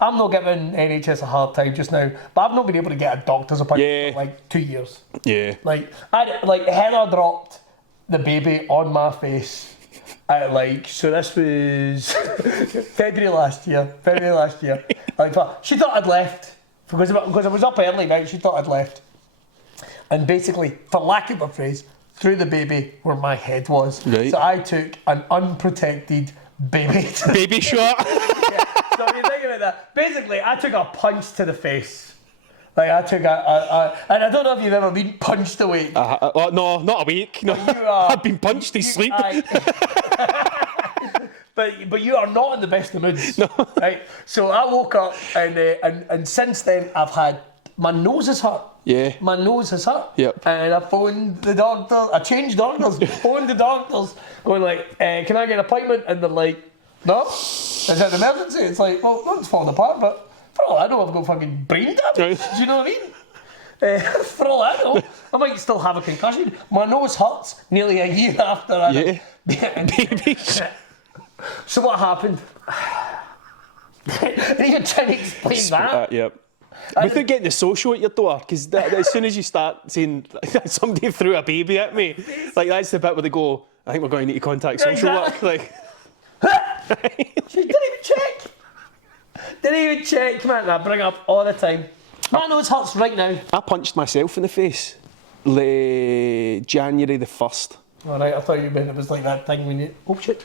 I'm not giving NHS a hard time just now, but I've not been able to get a doctor's appointment for like 2 years. Yeah. Like Heather dropped the baby on my face at so this was February last year. Like, she thought I'd left because I was up early night. She thought I'd left, and basically, for lack of a phrase, threw the baby where my head was. Right. So I took an unprotected baby shot. Yeah. So you're thinking about that. Basically, I took a punch to the face. Like I took and I don't know if you've ever been punched awake. No, not awake. No, I've been punched to sleep. But you are not in the best of moods. No. Right. So I woke up and since then I've had my nose is hurt. Yeah. My nose is hurt. Yep. And I phoned the doctor. I changed doctors. Phoned the doctors, going like, can I get an appointment? And they're like, no. Is that an emergency? It's like, well, nothing's falling apart, but for all I know, I've got fucking brain damage. Do you know what I mean? For all I know, I might still have a concussion. My nose hurts nearly a year after I. Yeah. Baby. So what happened? I need to try to explain that. Yep. Without getting the social at your door, because as soon as you start saying somebody threw a baby at me, like that's the bit where they go, I think we're going to need to contact social work. Like, she didn't even check. Didn't even check, man. I bring up all the time. My nose hurts right now. I punched myself in the face January the 1st. All right, I thought you meant it was like that thing when you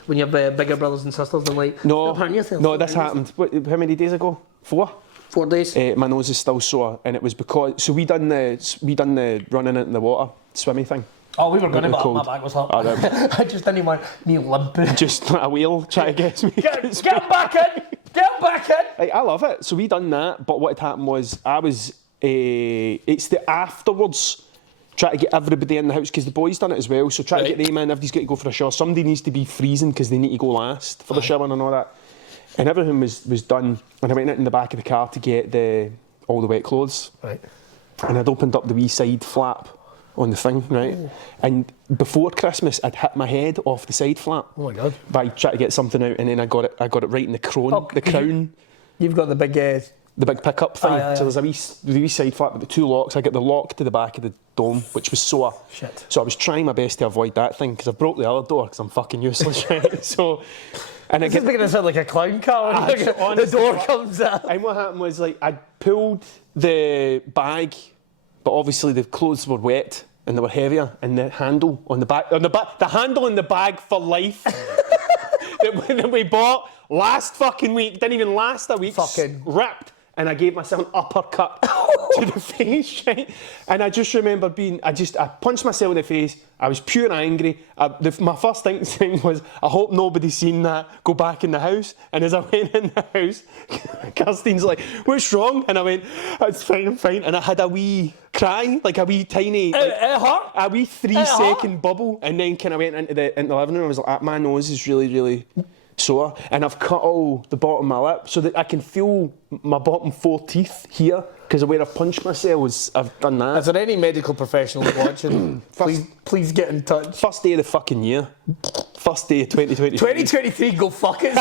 when you have bigger brothers and sisters and like no, this happened. How many days ago? 4 days. My nose is still sore, and it was because we done the running it in the water swimming thing. Oh, we were going to, but my back was hurt. I just didn't want me limping. Just a wheel trying to get me. Get him back in! Get him back in! Like, I love it. So we done that, but what had happened was it's the afterwards. Try to get everybody in the house because the boys done it as well. So try to get them in. Everybody's got to go for a shower. Somebody needs to be freezing because they need to go last for the shower and all that. And everything was done. And I went in the back of the car to get all the wet clothes. Right. And I'd opened up the wee side flap on the thing, right? Oh. And before Christmas, I'd hit my head off the side flap. Oh my God! By trying to get something out, and then I got it right in the crown. You've got the big pickup thing. So there's a wee side flap with the 2 locks. I get the lock to the back of the dome, which was sore. Shit. So I was trying my best to avoid that thing because I broke the other door because I'm fucking useless, right? So, and this is making it sound like a clown car when the door comes out. And what happened was I pulled the bag, but obviously the clothes were wet and they were heavier, and the handle on the handle in the bag for life that we bought last fucking week didn't even last a week. Fucking ripped. And I gave myself an uppercut to the face, right? And I just remember I punched myself in the face. I was pure angry. My first thing was, I hope nobody's seen that. Go back in the house. And as I went in the house, Kirstein's like, what's wrong? And I went, it's fine, I'm fine. And I had a wee cry, like a wee tiny, a wee 3-second bubble. And then kind of went into the living room. I was like, my nose is really, really sore, and I've cut all the bottom of my lip so that I can feel my bottom 4 teeth here because of where I've punched myself. I've done that. Is there any medical professionals watching? please get in touch. First day of the fucking year. First day of 2023. 2023, go fuck it.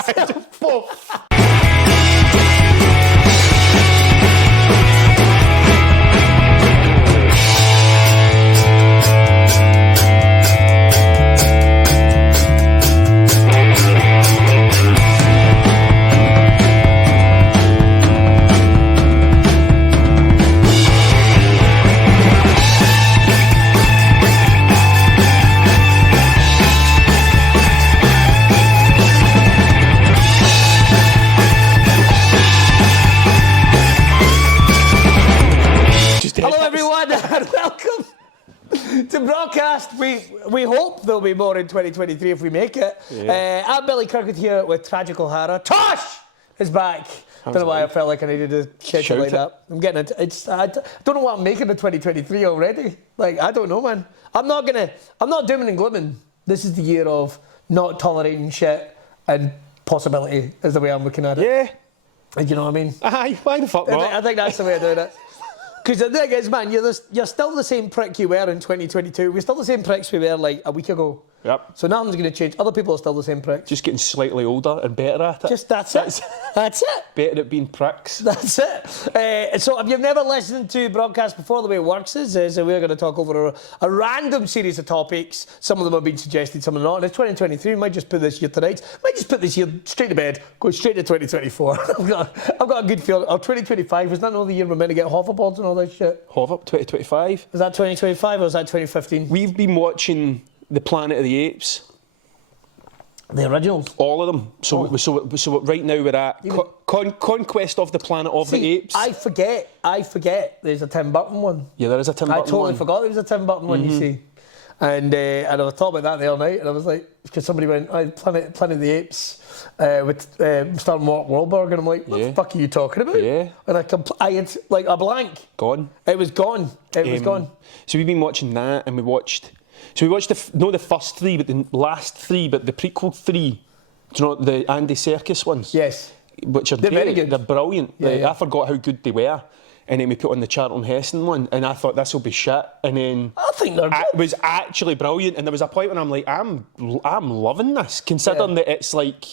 To Braw Cast, we hope there'll be more in 2023 if we make it. Yeah. I'm Billy Kirkwood here with Tragic O'Hara. Tosh is back. I don't know why I felt like I needed to schedule like that. I'm getting it. I don't know what I'm making in 2023 already. Like, I don't know, man. I'm not dooming and glooming. This is the year of not tolerating shit and possibility is the way I'm looking at it. Yeah. You know what I mean? Aye, why the fuck not? I think that's the way of doing it. Because the thing is, man, you're still the same prick you were in 2022. We're still the same pricks we were like a week ago. Yep. So nothing's going to change. Other people are still the same pricks. Just getting slightly older and better at it. Just that's it. That's it. Better at being pricks. That's it. So if you've never listened to Broadcast before, the way it works is we're going to talk over a random series of topics. Some of them have been suggested, some are not. And it's 2023. We might just put this year to rights. Might just put this year straight to bed, go straight to 2024. I've got a good feeling. Or 2025, is that another year we're meant to get hoverboards and all that shit? Hover 2025. Is that 2025 or is that 2015? We've been watching the Planet of the Apes. The originals. All of them. So right now we're at Conquest of the Planet of the Apes. I forget there's a Tim Burton one. Yeah, there is a Tim Burton one. I totally forgot there was a Tim Burton one, you see. And I was talking about that the other night, and I was like, because somebody went, Planet of the Apes with starring Mark Wahlberg, and I'm like, what the fuck are you talking about? Yeah. And I had like a blank. Gone. It was gone. It was gone. So we've been watching that, and we watched not the first three, but the last three, but the prequel three. Do you know the Andy Serkis ones? Yes. Which are They're very good. They're brilliant. Yeah. I forgot how good they were. And then we put on the Charlton Heston one, and I thought this will be shit. And then I think they're good. It was actually brilliant. And there was a point when I'm like, I'm loving this, considering that it's like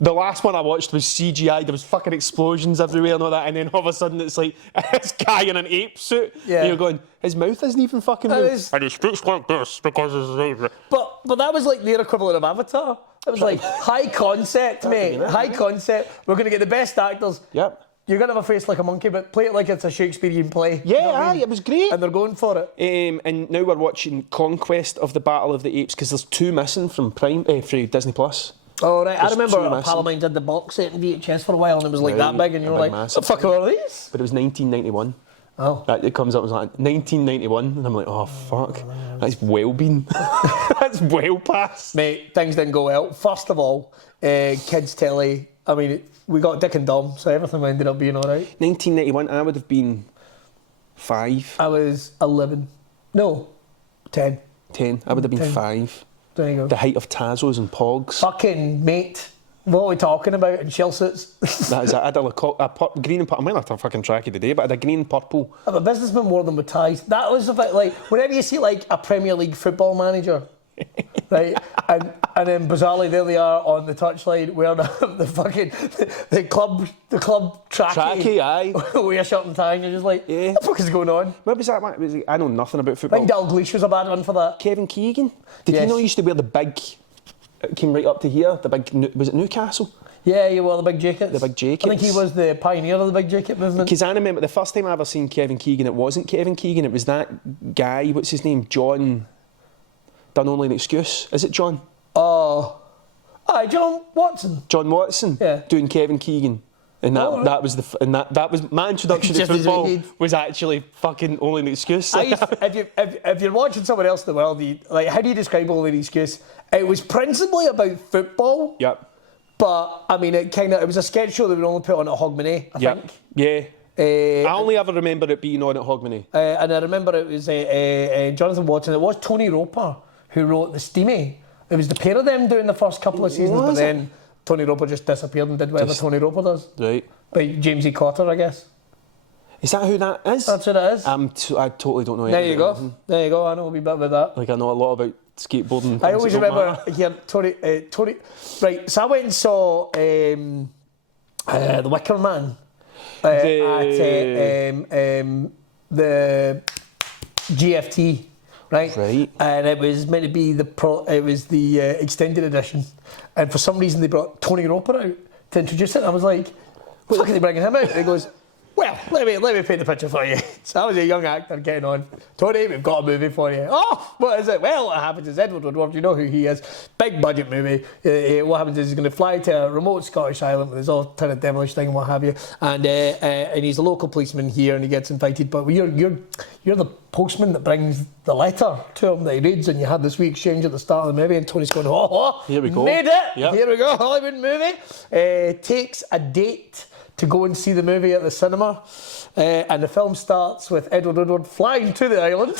the last one I watched was CGI. There was fucking explosions everywhere and all that. And then all of a sudden it's like this guy in an ape suit. Yeah. And you're going, his mouth isn't even fucking moving. And he speaks like this because it's ape. But that was like their equivalent of Avatar. It was like high concept, mate. High concept. We're going to get the best actors. Yep. You're going to have a face like a monkey, but play it like it's a Shakespearean play. Yeah, you know what I mean? it was great. And they're going for it. And now we're watching Conquest of the Battle of the Apes, because there's two missing from from Disney Plus. Oh, right. I There's remember two a missing. pal of mine did the box set in VHS for a while, and it was like Right, that big, and you were a like, big, what the massive fuck are these? But it was 1991. Oh. It comes up as like 1991, and I'm like, oh fuck, that's well been, that's well past. Mate, things didn't go well. First of all, kids' telly, I mean, we got Dick and Dom, so everything ended up being all right. 1991, I would have been 5. I was 11. No, 10. 10. I would have been 10. 5. There you go. The height of Tazos and Pogs. Fucking mate. What are we talking about in shell suits? That is it. I had a green and purple. I might have to fucking track it today, but I had a green and purple. I'm a businessman more than with ties. That was the fact, like, whenever you see like a Premier League football manager, right, and then bizarrely there they are on the touchline wearing the fucking the club trackie, aye. wear a shirt and tie, and you're just like, Yeah. what the fuck is going on? What was that? I know nothing about I football. think Dalglish was a bad one for that. Kevin Keegan. Did Yes. he know he used to wear the big? It came right up to here. The big. Was it Newcastle? Yeah, you wore the big jackets. The big jackets. I think he was the pioneer of the big jacket movement. Because I remember the first time I ever seen Kevin Keegan, it wasn't Kevin Keegan. It was that guy. What's his name? John. Done Only an Excuse. Is it John? Oh, aye, John Watson. John Watson. Yeah. Doing Kevin Keegan. And that was that was my introduction to Just as football. we need. Was actually fucking Only an Excuse. If you're watching someone else in the world, how do you describe Only an Excuse? It was principally about football. Yep. But I mean, it was a sketch show that would only put on at Hogmanay, I think. Yeah. I only ever remember it being on at Hogmanay. And I remember it was Jonathan Watson. It was Tony Roper who wrote the Steamy. It was the pair of them doing the first couple of seasons, but then Tony Roper just disappeared and did whatever Tony Roper does. Right. Like James E. Cotter, I guess. Is that who that is? That's what it is. I totally don't know. There you go. There you go. I know a wee bit about that. Like I know a lot about skateboarding. I always remember here Tony. Right, so I went and saw The Wicker Man at the GFT, right? Right. And it was meant to be the extended edition, and for some reason they brought Tony Roper out to introduce it. And I was like, "What the fuck are they bringing him out?" And he goes, "Well, let me paint the picture for you." So I was a young actor getting on. Tony, we've got a movie for you. Oh, what is it? Well, what happens is Edward Woodward, you know who he is. Big budget movie. What happens is he's going to fly to a remote Scottish island with his all kind of devilish thing and what have you. And he's a local policeman here, and he gets invited. But you're the postman that brings the letter to him that he reads, and you had this wee exchange at the start of the movie. And Tony's going, "Oh, here we go, made it. Yep. Here we go, Hollywood movie." Takes a date to go and see the movie at the cinema, and the film starts with Edward Woodward flying to the island.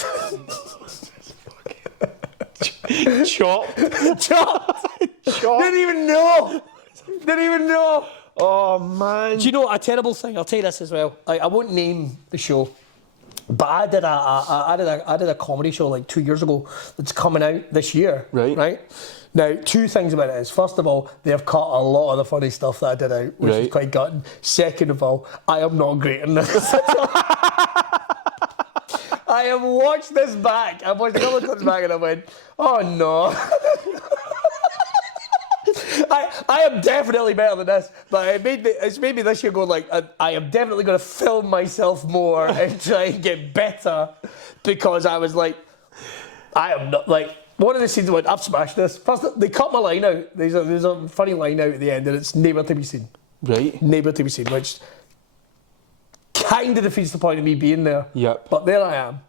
Chopped. Didn't even know. Oh man. Do you know a terrible thing? I'll tell you this as well. I won't name the show, But I did a comedy show like 2 years ago that's coming out this year. Right. Now, two things about it is, first of all, they've cut a lot of the funny stuff that I did out, which is quite gutting. Second of all, I am not great in this. I have watched this back. I've watched a couple of clips back and I went, oh no. I am definitely better than this, but it's made me this year go like, I am definitely going to film myself more and try and get better, because I was like, I am not, like, one of the scenes went, I've smashed this. First, they cut my line out. There's a funny line out at the end, and it's neighbour to be seen. Right. Neighbour to be seen, which kind of defeats the point of me being there. Yep. But there I am.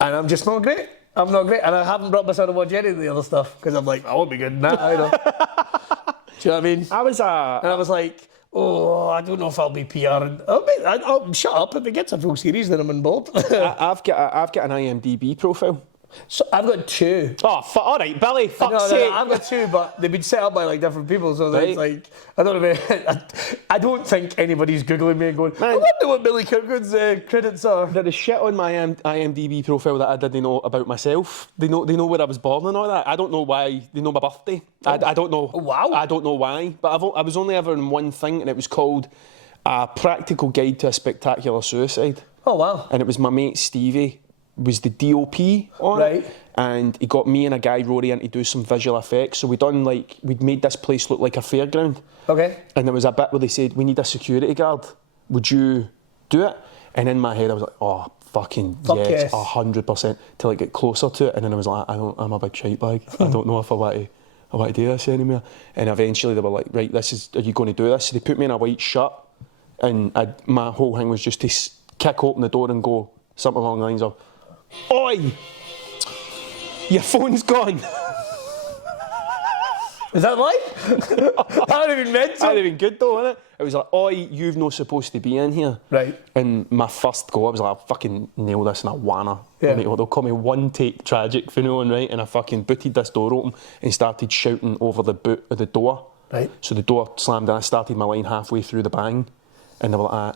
And I'm just not great. I'm not great. And I haven't brought myself to watch any of the other stuff, because I'm like, I won't be good in that either. Do you know what I mean? And I was like, oh, I don't know if I'll be PRing. I'll shut up. If it gets a full series, then I'm involved. I've got an IMDb profile. So I've got two. Oh, all right, Billy. Fuck's sake. I've got two, but they've been set up by like different people, so it's like I don't know. I don't think anybody's googling me and going, I wonder what Billy Kirkwood's credits are. There is shit on my IMDb profile that I didn't know about myself. They know where I was born and all that. I don't know why. They know my birthday. I don't know. Oh, wow. I don't know why. But I was only ever in one thing, and it was called A Practical Guide to a Spectacular Suicide. Oh wow! And it was my mate Stevie was the DOP on it, and he got me and a guy Rory in to do some visual effects. So we'd made this place look like a fairground. Okay. And there was a bit where they said, we need a security guard. Would you do it? And in my head I was like, oh fucking yes, 100%, till I get closer to it. And then I was like, I'm a big shite bag. I don't know if I want to do this anymore. And eventually they were like, right, are you going to do this? So they put me in a white shirt, and my whole thing was just to kick open the door and go something along the lines of, oi! Your phone's gone. Is that live? That would have been mental. That would have been good though, wouldn't it? It was like, oi, you've not supposed to be in here. Right. And my first go, I was like, I fucking nail this and I wanna. Yeah. And they'll call me one take tragic for knowing, right? And I fucking booted this door open and started shouting over the boot of the door. Right. So the door slammed and I started my line halfway through the bang. And they were like,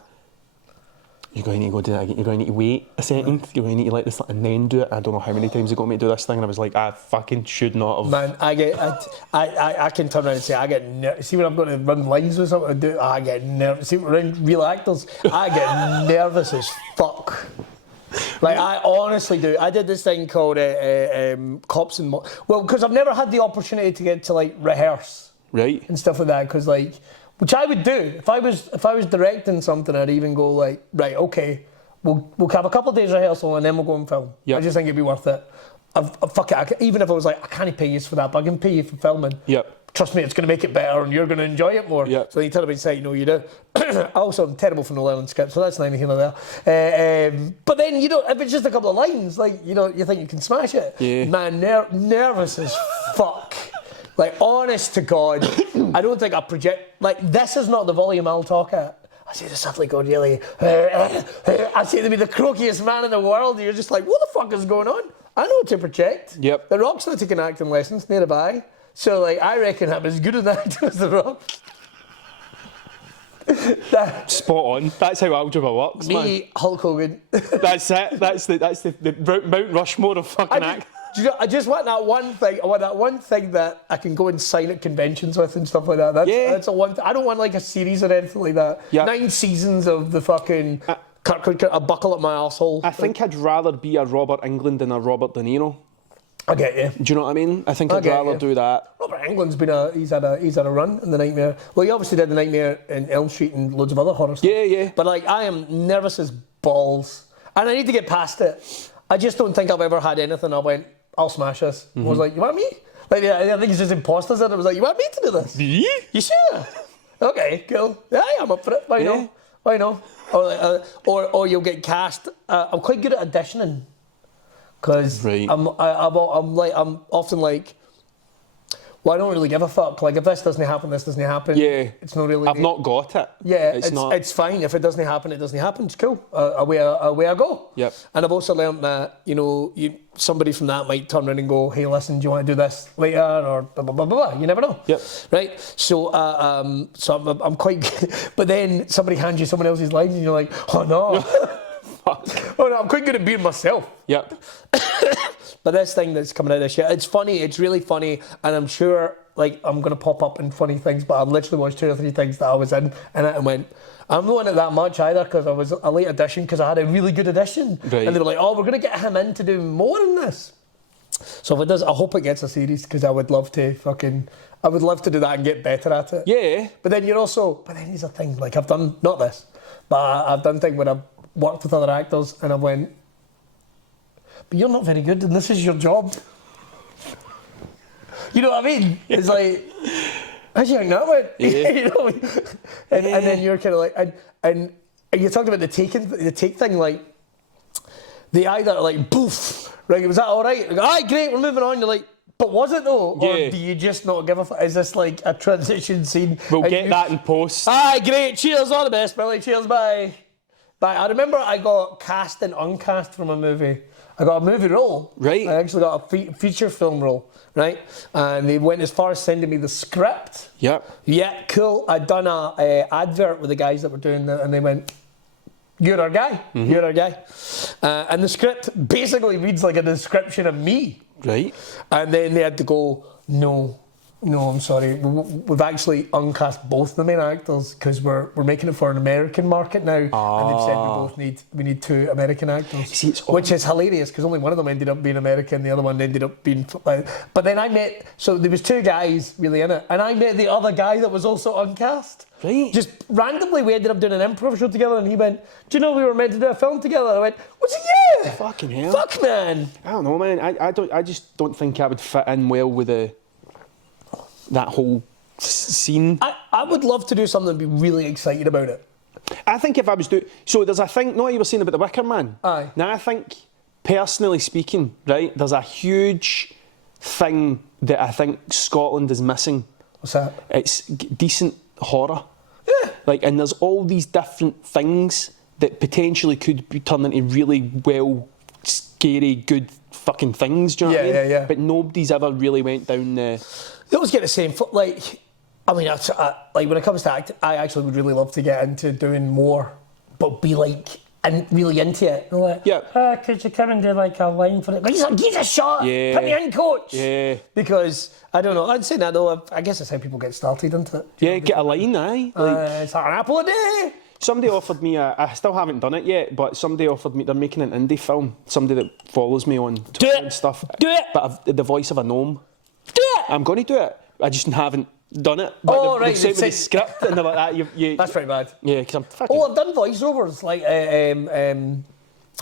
you're going to need to go do that again. You're going to need to wait a second. You're going to need to let this and then do it. I don't know how many times they got me to do this thing, and I was like, I fucking should not have. Man, I can turn around and say, I get nervous. See when I'm going to run lines with something, I get nervous. See around real actors, I get nervous as fuck. Like, I honestly do. I did this thing called Cops and... Well, because I've never had the opportunity to get to, like, rehearse. Right. And stuff like that, because, like... Which I would do. If I was directing something, I'd even go like, right, okay, we'll have a couple of days rehearsal and then we'll go and film. Yep. I just think it'd be worth it. Fuck it, even if I was like, I can't pay you for that, but I can pay you for filming. Yep. Trust me, it's going to make it better and you're going to enjoy it more. Yep. So you tell me, say, you know, you do. Also, I'm terrible for no learning script, so that's neither here nor there. But then, you know, if it's just a couple of lines, like, you know, you think you can smash it. Yeah. Man, nervous as fuck. Like, honest to God, I don't think I project... Like, this is not the volume I'll talk at. I say this stuff like, God, really... I say to be the croakiest man in the world, and you're just like, what the fuck is going on? I know what to project. Yep. The Rock's not taking acting lessons, nearby. So, like, I reckon I'm as good an actor as The Rock. Spot on. That's how algebra works, me, man. Hulk Hogan. That's it. That's the Mount Rushmore of fucking act. Do you know, I just want that one thing. I want that one thing that I can go and sign at conventions with and stuff like that. That's a one. I don't want like a series or anything like that. Yep. 9 seasons of the fucking a buckle up my arsehole. I think I'd rather be a Robert Englund than a Robert De Niro. I get you. Do you know what I mean? I think I'd rather do that. Robert Englund's he's had a run in The Nightmare. Well, he obviously did The Nightmare in Elm Street and loads of other horror stuff. Yeah. But like, I am nervous as balls, and I need to get past it. I just don't think I've ever had anything I went, I'll smash this. I was like, you want me? Like, I think it's just imposters, and I was like, you want me to do this? Me? You sure? Okay, cool. Yeah, I'm up for it. Why not? Why not? Or you'll get cast. I'm quite good at auditioning, because I'm often like, well, I don't really give a fuck. Like, if this doesn't happen, this doesn't happen. Yeah. It's not really... I've not got it. Yeah, it's fine. If it doesn't happen, it doesn't happen. It's cool. Away I go. Yep. And I've also learned that, you know, somebody from that might turn around and go, hey, listen, do you want to do this later? Or blah, blah, blah, blah, blah. You never know. Yep. Right? So, I'm quite... But then somebody hands you someone else's lines and you're like, oh, no. fuck. Oh no, I'm quite good at being myself. Yep. But this thing that's coming out this year, it's funny, it's really funny, and I'm sure like I'm gonna pop up in funny things, but I've literally watched 2 or 3 things that I was in it and went, I'm not in it that much either because I was a late audition because I had a really good audition. Right. And they were like, oh, we're gonna get him in to do more in this. So if it does, I hope it gets a series because I would love to do that and get better at it. Yeah. But then here's a thing, like I've done, not this, but I've done things when I've worked with other actors and I went, but you're not very good and this is your job. You know what I mean? Yeah. It's like, how'd you think that went? Yeah. You know? And then you're kind of like, and you talked about the take thing, like, they either like, poof, right, was that all right? Like, aye, great, we're moving on. You're like, but was it though? Yeah. Or do you just not give a fuck? Is this like a transition scene? We'll get that in post. Aye, great, cheers, all the best, Billy, cheers, bye. But I remember I got cast and uncast from a movie. I got a movie role. Right. I actually got a feature film role, right? And they went as far as sending me the script. Yep. Yeah, cool. I'd done a advert with the guys that were doing that, and they went, you're our guy, you're our guy. And the script basically reads like a description of me. Right. And then they had to go, no, I'm sorry. We've actually uncast both the main actors because we're making it for an American market now. And they've said we need 2 American actors. See, which is hilarious because only one of them ended up being American, the other one ended up being... But then I met... So there was 2 guys really in it. And I met the other guy that was also uncast. Right. Just randomly, we ended up doing an improv show together and he went, do you know we were meant to do a film together? I went, was it you? Fucking hell. Fuck, man. I don't know, man. I just don't think I would fit in well with that whole scene. I would love to do something and be really excited about it. I think if I was doing... So there's a thing... No, you were saying about The Wicker Man. Aye. Now, I think, personally speaking, right, there's a huge thing that I think Scotland is missing. What's that? It's decent horror. Yeah. Like, and there's all these different things that potentially could be turned into really well, scary, good fucking things, do you know what I mean? Yeah. But nobody's ever really went down the... They always get the same, like, I mean, like when it comes to acting, I actually would really love to get into doing more, but be like, and really into it. You know, like, yeah. Could you come and do like a line for it? Like, give a shot. Yeah. Put me in, coach. Yeah. Because, I don't know, I'd say that though, I guess that's how people get started into it. Yeah, get a line, aye. It's like an apple a day. Somebody offered me, I still haven't done it yet, but somebody offered me, they're making an indie film, somebody that follows me on Twitter and stuff. Do it. But the voice of a gnome. Do it. I'm going to do it. I just haven't done it. But they've sent me the script and they're like that. You, that's pretty bad. Yeah, because I'm fucking... I've done voiceovers. Like, I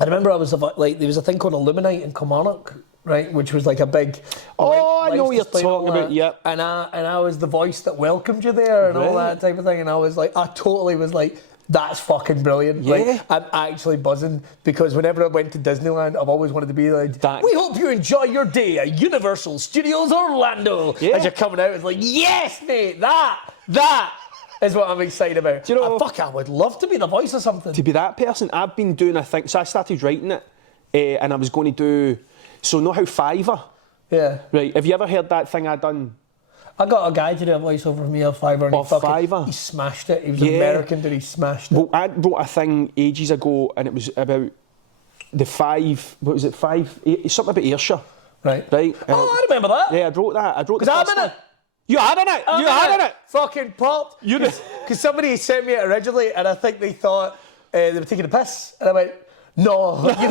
remember I was like, there was a thing called Illuminate in Kilmarnock, right, which was like a big. I know what you're talking about. Yep. And I was the voice that welcomed you there and all that type of thing. And I was like, I totally was like, that's fucking brilliant. Yeah. Like, I'm actually buzzing because whenever I went to Disneyland, I've always wanted to be like, that. We hope you enjoy your day at Universal Studios Orlando. Yeah. As you're coming out, it's like, yes, mate, that is what I'm excited about. Do you know, I would love to be the voice of something. To be that person, I've been doing a thing. So I started writing it, and I was going to do. So know how Fiverr? Yeah. Right. Have you ever heard that thing I done? I got a guy to do a voiceover for me on Fiverr. And he smashed it. He was American, but he smashed it. Well, I wrote a thing ages ago, and it was about the 5. What was it? 5. Something about Ayrshire. Right. Right. I remember that. Yeah, I wrote that. I wrote. Because I'm in it. You had in it. You had in it. Fucking popped. Because somebody sent me it originally, and I think they thought they were taking a piss, and I went, no, you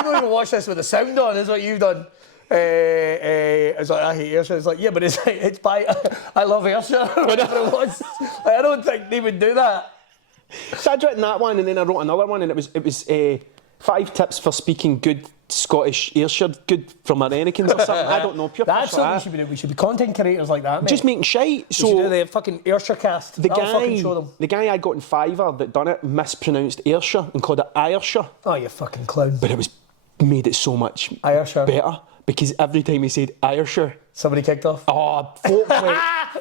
don't even watch this with the sound on. Is what you've done. I was like, I hate Ayrshire. It's like, yeah, but it's by I love Ayrshire. Whatever it was. Like, I don't think they would do that. So I'd written that one, and then I wrote another one, and it was 5 tips for speaking good Scottish Ayrshire, good from Americans or something. I don't know. Pure That's what we should be doing. We should be content creators like that, mate. Just making shite. We should do the fucking Ayrshire cast. The guy I got in Fiverr that done it mispronounced Ayrshire and called it Ayrshire. Oh, you fucking clown. But it made it so much Ayrshire. better. Because every time he said Ayrshire, somebody kicked off. Oh,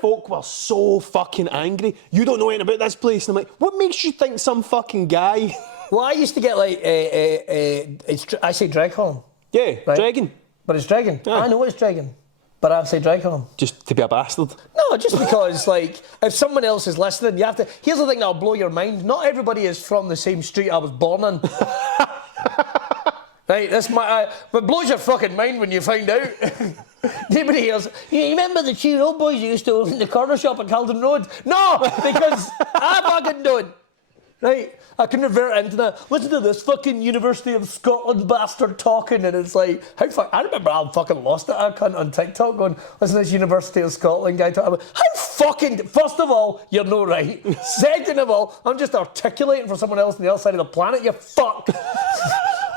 folk were so fucking angry. You don't know anything about this place. And I'm like, what makes you think some fucking guy? Well, I used to get like, I say Dreghorn. Yeah, right? Dragon. But it's Dragon. Yeah. I know it's Dragon. But I say Dreghorn. Just to be a bastard. No, No, just because, like, if someone else is listening, you have to... Here's the thing that'll blow your mind. Not everybody is from the same street I was born in. Right, that's my... but blows your fucking mind when you find out. Nobody else... You remember the two old boys who used to own the corner shop at Calden Road? No, because I fucking don't. Right, I can revert into that. Listen to this fucking University of Scotland bastard talking, and it's like, how fuck? I remember I fucking lost it. I cunt on TikTok going, listen to this University of Scotland guy talking about how fucking. First of all, you're no right. Second of all, I'm just articulating for someone else on the other side of the planet. You fuck.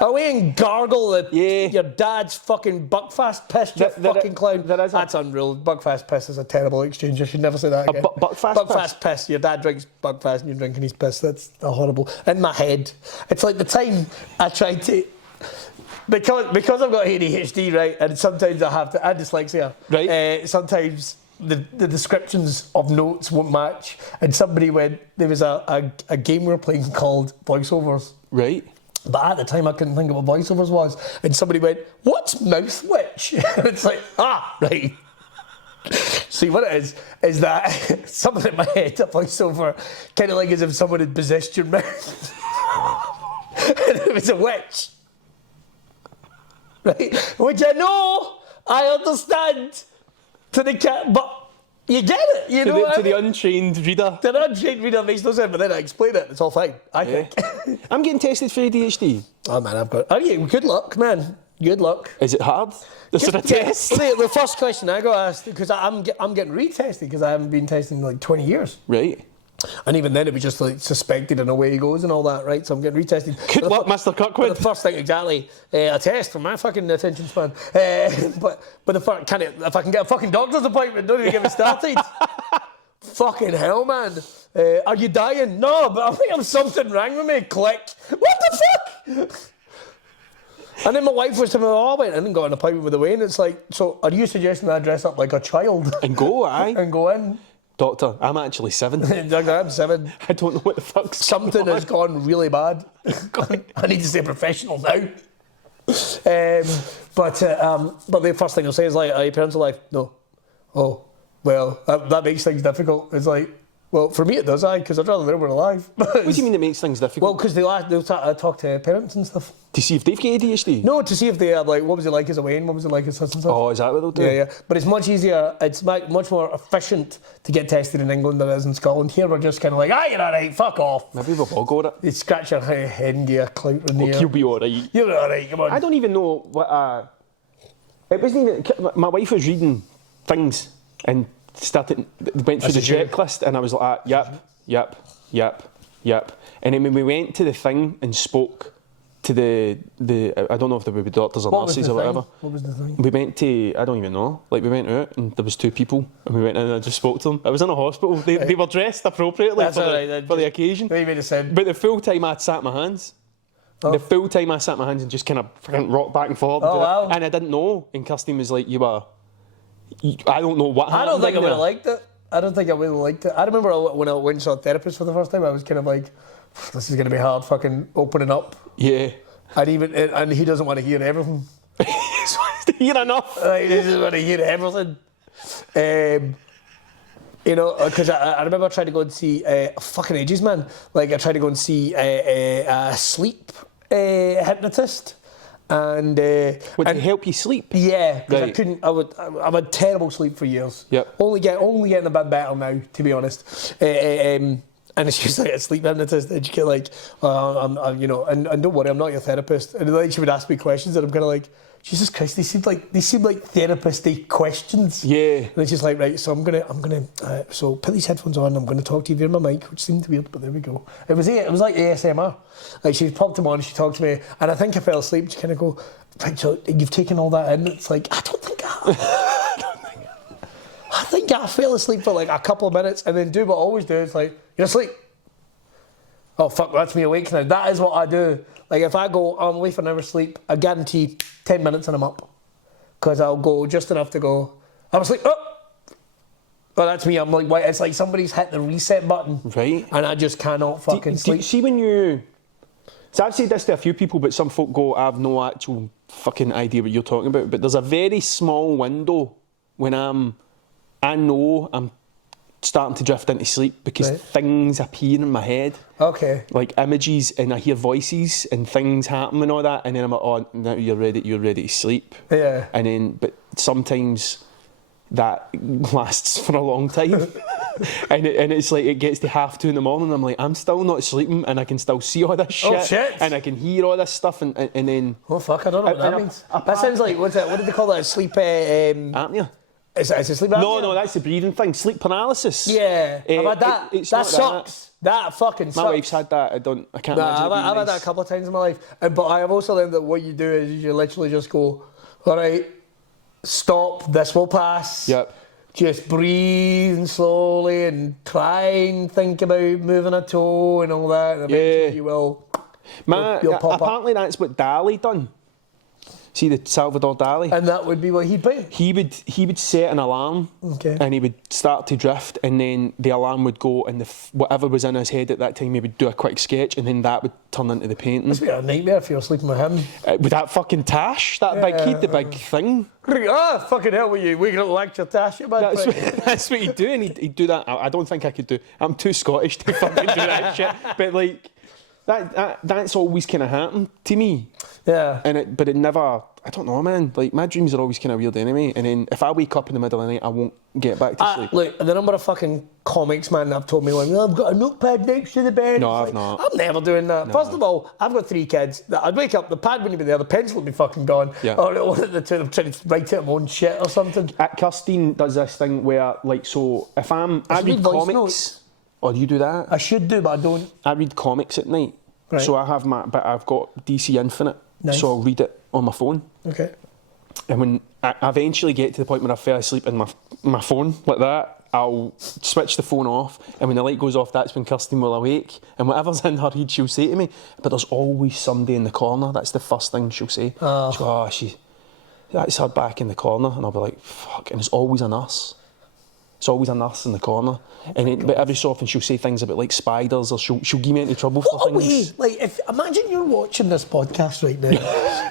Away and gargle your dad's fucking Buckfast piss, you fucking clown. That's unreal. Buckfast piss is a terrible exchange. I should never say that again. Buckfast piss. Your dad drinks Buckfast and you're drinking his piss. That's horrible. In my head, it's like the time I tried to... Because I've got ADHD, right, and sometimes I have dyslexia. Right. Sometimes the descriptions of notes won't match. And somebody went, there was a game we were playing called Voiceovers. Right. But at the time, I couldn't think of what voiceovers was. And somebody went, what's mouth witch? And it's like, right. See, what it is that someone in my head, a voiceover, kind of like as if someone had possessed your mouth. And it was a witch. Right? Which I know, I understand to the cat, but you get it, you know. To the untrained reader. To the untrained reader makes no sense, but then I explain it, it's all fine, I think. I'm getting tested for ADHD. Oh man, are you? Good luck, man. Good luck. Is it hard? Is it a test? The first question I got asked, because I'm getting retested because I haven't been tested in like 20 years. Right. And even then it was just like suspected and away he goes and all that, right? So I'm getting retested. Good luck, Mr. Kirkwood. The first thing, exactly, a test for my fucking attention span. But if I can get a fucking doctor's appointment, don't even get me started. Fucking hell, man. Are you dying? No, but I think I'm something wrong with me. Click. What the fuck? And then my wife was telling me, I went in and got an appointment with the Wayne. It's like, so are you suggesting I dress up like a child? And go, aye. And go in? Doctor, I'm actually 7. I'm 7. I don't know what the fuck's something has gone really bad. I need to say professional now. But the first thing I'll say is like, are your parents alive? No. Oh, well, that makes things difficult. It's like, well, for me it does, because I'd rather they were alive. What do you mean it makes things difficult? Well, because they'll talk to parents and stuff. To see if they've got ADHD? No, to see if they had, like, what was it like as a Wayne, what was it like as such and such. Oh, is that what they'll do? Yeah. But it's much easier, it's much more efficient to get tested in England than it is in Scotland. Here we're just kind of like, you're alright, fuck off. Maybe we've all got it. You scratch your head and get a clout in the air. You'll be alright. You're alright, come on. I don't even know what it wasn't even... My wife was reading things and went through the checklist and I was like, yep. And then when we went to the thing and spoke to the I don't know if there would be doctors or nurses or whatever. What was the thing? We went to, I don't even know, like we went out and there was 2 people and we went in and I just spoke to them. I was in a hospital. They were dressed appropriately for the occasion. They made a sense. But the full time I'd sat my hands. Oh. The full time I sat my hands and just kind of fucking rocked back and forth. Oh, wow. And I didn't know. And Kirsten was like, I don't know what happened. I don't think I would have liked it. I don't think I would have liked it. I remember when I went and saw a therapist for the first time, I was kind of like, this is going to be hard fucking opening up. Yeah. And he doesn't want to hear everything. He just wants to hear enough. He doesn't want to hear everything. Because I remember trying to go and see, fucking ages, man. Like, I tried to go and see a sleep hypnotist. And would it help you sleep? Yeah, because I couldn't. I've had terrible sleep for years. Yep. Only getting a bit better now, to be honest. And she was like a sleep hypnotist, and she get like, and don't worry, I'm not your therapist. And then she would ask me questions, and I'm kind of like, Jesus Christ, they seem like therapist-y questions. Yeah. And then she's like, right, so I'm gonna so put these headphones on. I'm gonna talk to you via my mic, which seemed weird, but there we go. It was like ASMR. Like she popped them on, she talked to me, and I think I fell asleep. She kind of go, right, so you've taken all that in. It's like I don't think I think I fell asleep for like a couple of minutes, and then do what I always do. It's like you're asleep. Oh fuck, that's me awake now. That is what I do. Like if I go, I'm away for an hour's sleep, I guarantee 10 minutes and I'm up. Because I'll go just enough to go, I'm asleep, oh, that's me. I'm like, wait, it's like somebody's hit the reset button. Right. And I just cannot fucking sleep. See when you... So I've said this to a few people, but some folk go, I have no actual fucking idea what you're talking about. But there's a very small window when I know I'm starting to drift into sleep because things appear in my head. Okay. Like images, and I hear voices and things happen and all that, and then I'm like, oh, now you're ready to sleep. Yeah. And then, but sometimes that lasts for a long time. and it's like it gets to 2:30 in the morning, I'm like, I'm still not sleeping, and I can still see all this shit. Oh, shit. And I can hear all this stuff, and then... Oh, fuck, I don't know what that means. That sounds like, what did they call that? Sleep... apnea. Is it sleep apnea? No, that's the breathing thing. Sleep paralysis. Yeah. I've had that. That sucks. That fucking sucks. My wife's had that. I can't imagine. I've had that a couple of times in my life. But I have also learned that what you do is you literally just go, all right, stop, this will pass. Yep. Just breathe slowly and try and think about moving a toe and all that. And eventually you will. You'll pop apparently up. that's what Dali done. See the Salvador Dali? And that would be what he'd do? He would set an alarm, and he would start to drift, and then the alarm would go, and whatever was in his head at that time, he would do a quick sketch, and then that would turn into the painting. Must be a nightmare if you're sleeping with him. With that fucking Tash, that big kid, the big thing. Ah, fucking hell, we can lecture Tash, man. That's what he'd do, and he'd do that. I don't think I could do. I'm too Scottish to fucking do that shit. But like, that's always kind of happened to me. Yeah. But it never. I don't know, man. Like, my dreams are always kind of weird anyway. And then if I wake up in the middle of the night, I won't get back to sleep. Look, the number of fucking comics, man, that have told me, like, I've got a notepad next to the bed. No, I've not. I'm never doing that. No. First of all, I've got 3 kids. I'd wake up, the pad wouldn't be there, the pencil would be fucking gone. Yeah. Or one of the two of them trying to write out my own shit or something. Kirstine does this thing where, like, so if I read comics. Notes. Or do you do that? I should do, but I don't. I read comics at night. Right. So I've got DC Infinite. Nice. So I'll read it on my phone. Okay. And when I eventually get to the point where I fell asleep in my phone like that, I'll switch the phone off, and when the light goes off, that's when Kirstine will awake, and whatever's in her head she'll say to me, but there's always somebody in the corner. That's the first thing she'll say. She'll go, that's her back in the corner, and I'll be like, fuck, and it's always a nurse. It's always a nurse in the corner. But every so often she'll say things about like spiders, or she'll give me into trouble for things. Imagine you're watching this podcast right now.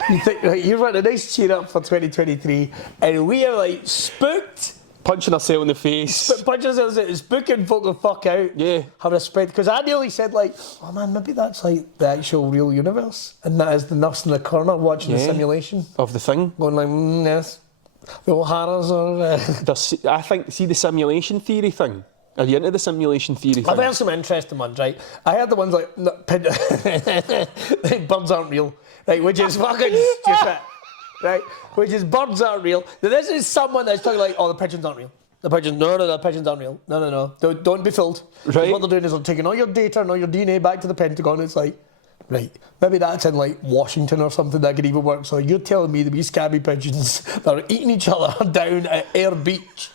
You think, right, you've got a nice cheer up for 2023, and we are like spooked. Punching ourselves in the face. Punching ourselves in the face, spooking folk the fuck out. Yeah. Having a spread. Because I nearly said, like, oh man, maybe that's like the actual real universe. And that is the nurse in the corner watching the simulation. Of the thing. Going like, yes. The O'Haras are... I think, see the simulation theory thing? Are you into the simulation theory thing? I've heard some interesting ones, right? I heard the ones like, birds aren't real, right? Which is fucking stupid, right? Which is birds aren't real. Now, this is someone that's talking like, oh, the pigeons aren't real. The pigeons, no, the pigeons aren't real. No. Don't be fooled. Right. What they're doing is they're taking all your data and all your DNA back to the Pentagon. It's like, right, maybe that's in like Washington or something that could even work. So you're telling me that these scabby pigeons that are eating each other down at Ayr Beach,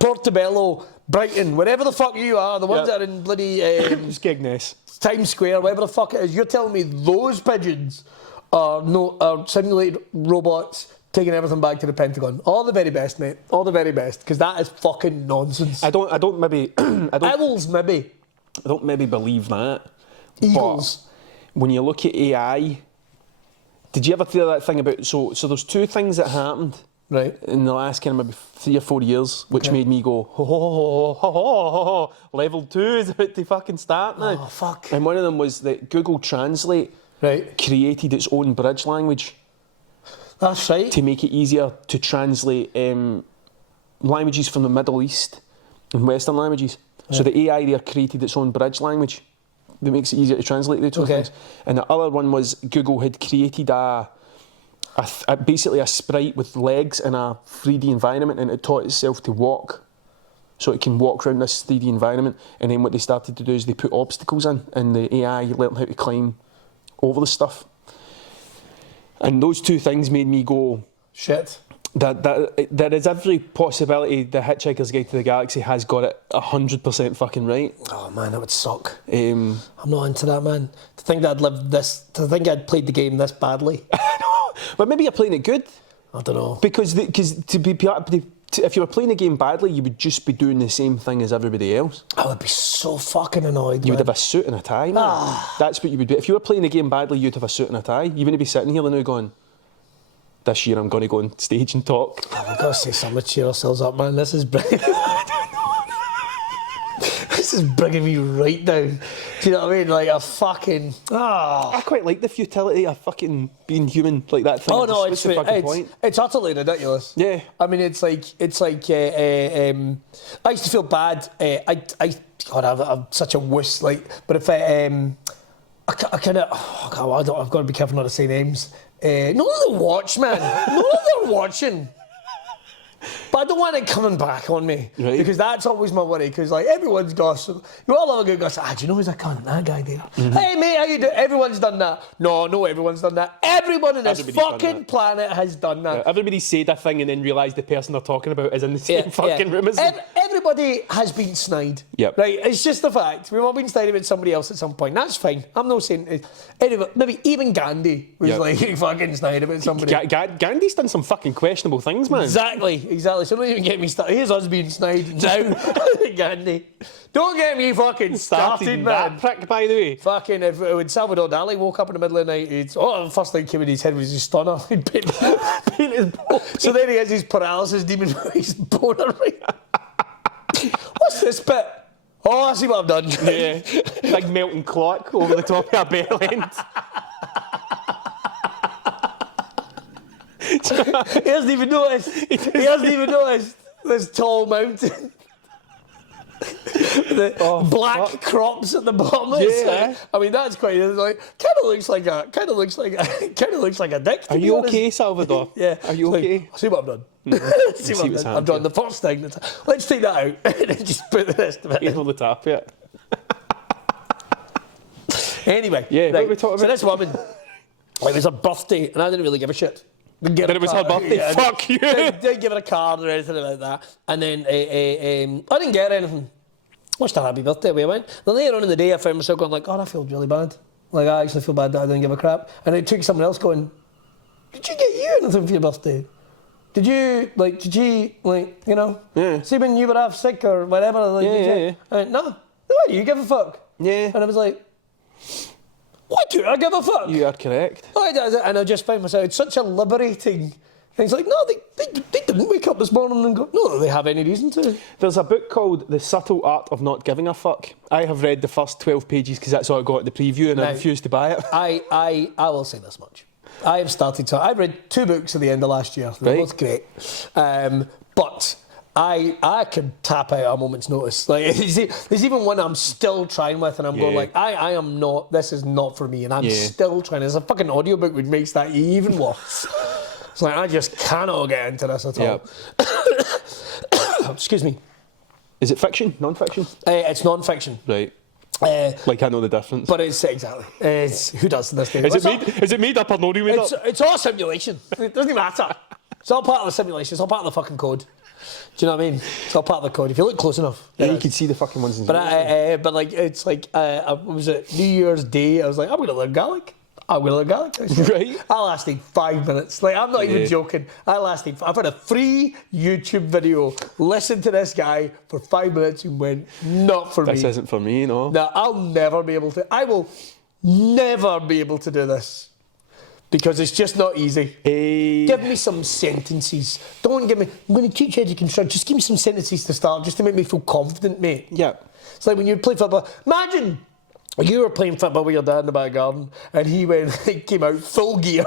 Portobello, Brighton, wherever the fuck you are, the ones that are in bloody Skegness, Times Square, wherever the fuck it is, you're telling me those pigeons are simulated robots taking everything back to the Pentagon. All the very best, mate. All the very best, because that is fucking nonsense. I don't maybe Owls, maybe. I don't maybe believe that. Eagles. But when you look at AI, did you ever hear that thing about so there's 2 things that happened right in the last kind of maybe 3 or 4 years, which made me go, ho, level 2 is about to fucking start now. Oh, fuck. And one of them was that Google Translate created its own bridge language. That's right. To make it easier to translate languages from the Middle East and Western languages. Yeah. So the AI there created its own bridge language that makes it easier to translate the 2 things. And the other one was Google had created basically a sprite with legs in a 3D environment, and it taught itself to walk. So it can walk around this 3D environment, and then what they started to do is they put obstacles in, and the AI learned how to climb over the stuff. And those 2 things made me go, shit. That there is every possibility the Hitchhiker's Guide to the Galaxy has got it 100% fucking right. Oh man, that would suck. I'm not into that, man. To think that I'd played the game this badly. I know, but maybe you're playing it good. I don't know. Because if you were playing the game badly, you would just be doing the same thing as everybody else. I would be so fucking annoyed. You would have a suit and a tie, man. That's what you would do. If you were playing the game badly, you'd have a suit and a tie. You wouldn't be sitting here now going, this year I'm going to go on stage and talk. We've got to say something to cheer ourselves up, man. This is brilliant. This is bringing me right down. Do you know what I mean? Like a fucking. I quite like the futility of fucking being human, like that thing. Oh no, What's the fucking point? It's utterly ridiculous. Yeah. I mean, it's like I used to feel bad. God, I'm such a wuss. Like, but if I kind of, I've got to be careful not to say names. Not that they watch, man. Not that they're watching. But I don't want it coming back on me. Right. Because that's always my worry. Because like everyone's gossip. You all have a good gossip. Do you know who's a cunt? That guy there. Mm-hmm. Hey mate, how you doing? Everyone's done that. No, everyone's done that. Everyone in this Everybody's fucking planet has done that. Yeah, everybody said a thing and then realised the person they're talking about is in the same fucking room as them. Everybody has been snide. Yep. Right? It's just the fact. We've all been snide about somebody else at some point. That's fine. I'm not saying... Anyway, maybe even Gandhi was like fucking snide about somebody. Gandhi's done some fucking questionable things, man. Exactly. So don't even get me started. Here's us being snide now. Gandhi. Don't get me fucking started, man. That prick, by the way. Fucking, when Salvador Dali woke up in the middle of the night, the first thing came in his head was his stunner. He'd paint his boner. So then he has his paralysis demon with his boner. What's this bit? Oh, I see what I've done. Yeah. Big melting clock over the top of our bell end. He hasn't even noticed. He hasn't even noticed this tall mountain. The black crops at the bottom. Yeah. I mean, that's quite like kind of looks like a dick. Are you okay, Salvador? Yeah. Are you okay? Like, see what I've done. See what I've done. I've done the first thing. Let's take that out and then just put the rest of it. Here's all the top, yeah. Anyway, yeah. Right. What we talking about? So this woman, it was her birthday, and I didn't really give a shit. Then it was her birthday. Yeah, Fuck you. Didn't give her a card or anything like that. And then I didn't get anything. Wished her happy birthday. We went. Then later on in the day, I found myself going like, "God, I feel really bad. Like I actually feel bad that I didn't give a crap." And it took someone else going, "Did you get you anything for your birthday? Did you Yeah. see when you were half sick or whatever?" Like, Yeah. I went, no, why do you give a fuck? Yeah. And I was like, why do I give a fuck? You are correct. And I just found myself, it's such a liberating. And it's like, no, they didn't wake up this morning and go, no, they have any reason to. There's a book called The Subtle Art of Not Giving a Fuck. I have read the first 12 pages because that's all I got at the preview and I refused to buy it. I will say this much. I have started to... I read 2 books at the end of last year. They're both great. But I can tap out at a moment's notice. Like, there's even one I'm still trying with and I'm going like, I am not... This is not for me and I'm still trying. There's a fucking audiobook which makes that even worse. It's like, I just cannot get into this at all. Excuse me. Is it fiction? Non-fiction? It's non-fiction. Right. Like I know the difference. But it's exactly. Who does this thing? Is it made up or not made up? It's all simulation. It doesn't even matter. It's all part of the simulation. It's all part of the fucking code. Do you know what I mean? It's all part of the code. If you look close enough. Yeah, you can see the fucking ones in But like, it's like, was it New Year's Day? I was like, I'm going to learn Gaelic. Right. I lasted 5 minutes. Like, I'm not even joking. I've had a free YouTube video, listened to this guy for 5 minutes and went, not for me. This isn't for me, no. No, I will never be able to do this. Because it's just not easy. Give me some sentences. Don't give me, I'm going to teach you how to construct. Just give me some sentences to start, just to make me feel confident, mate. Yeah. It's like when you play football. Imagine you were playing football with your dad in the back garden and he came out full gear.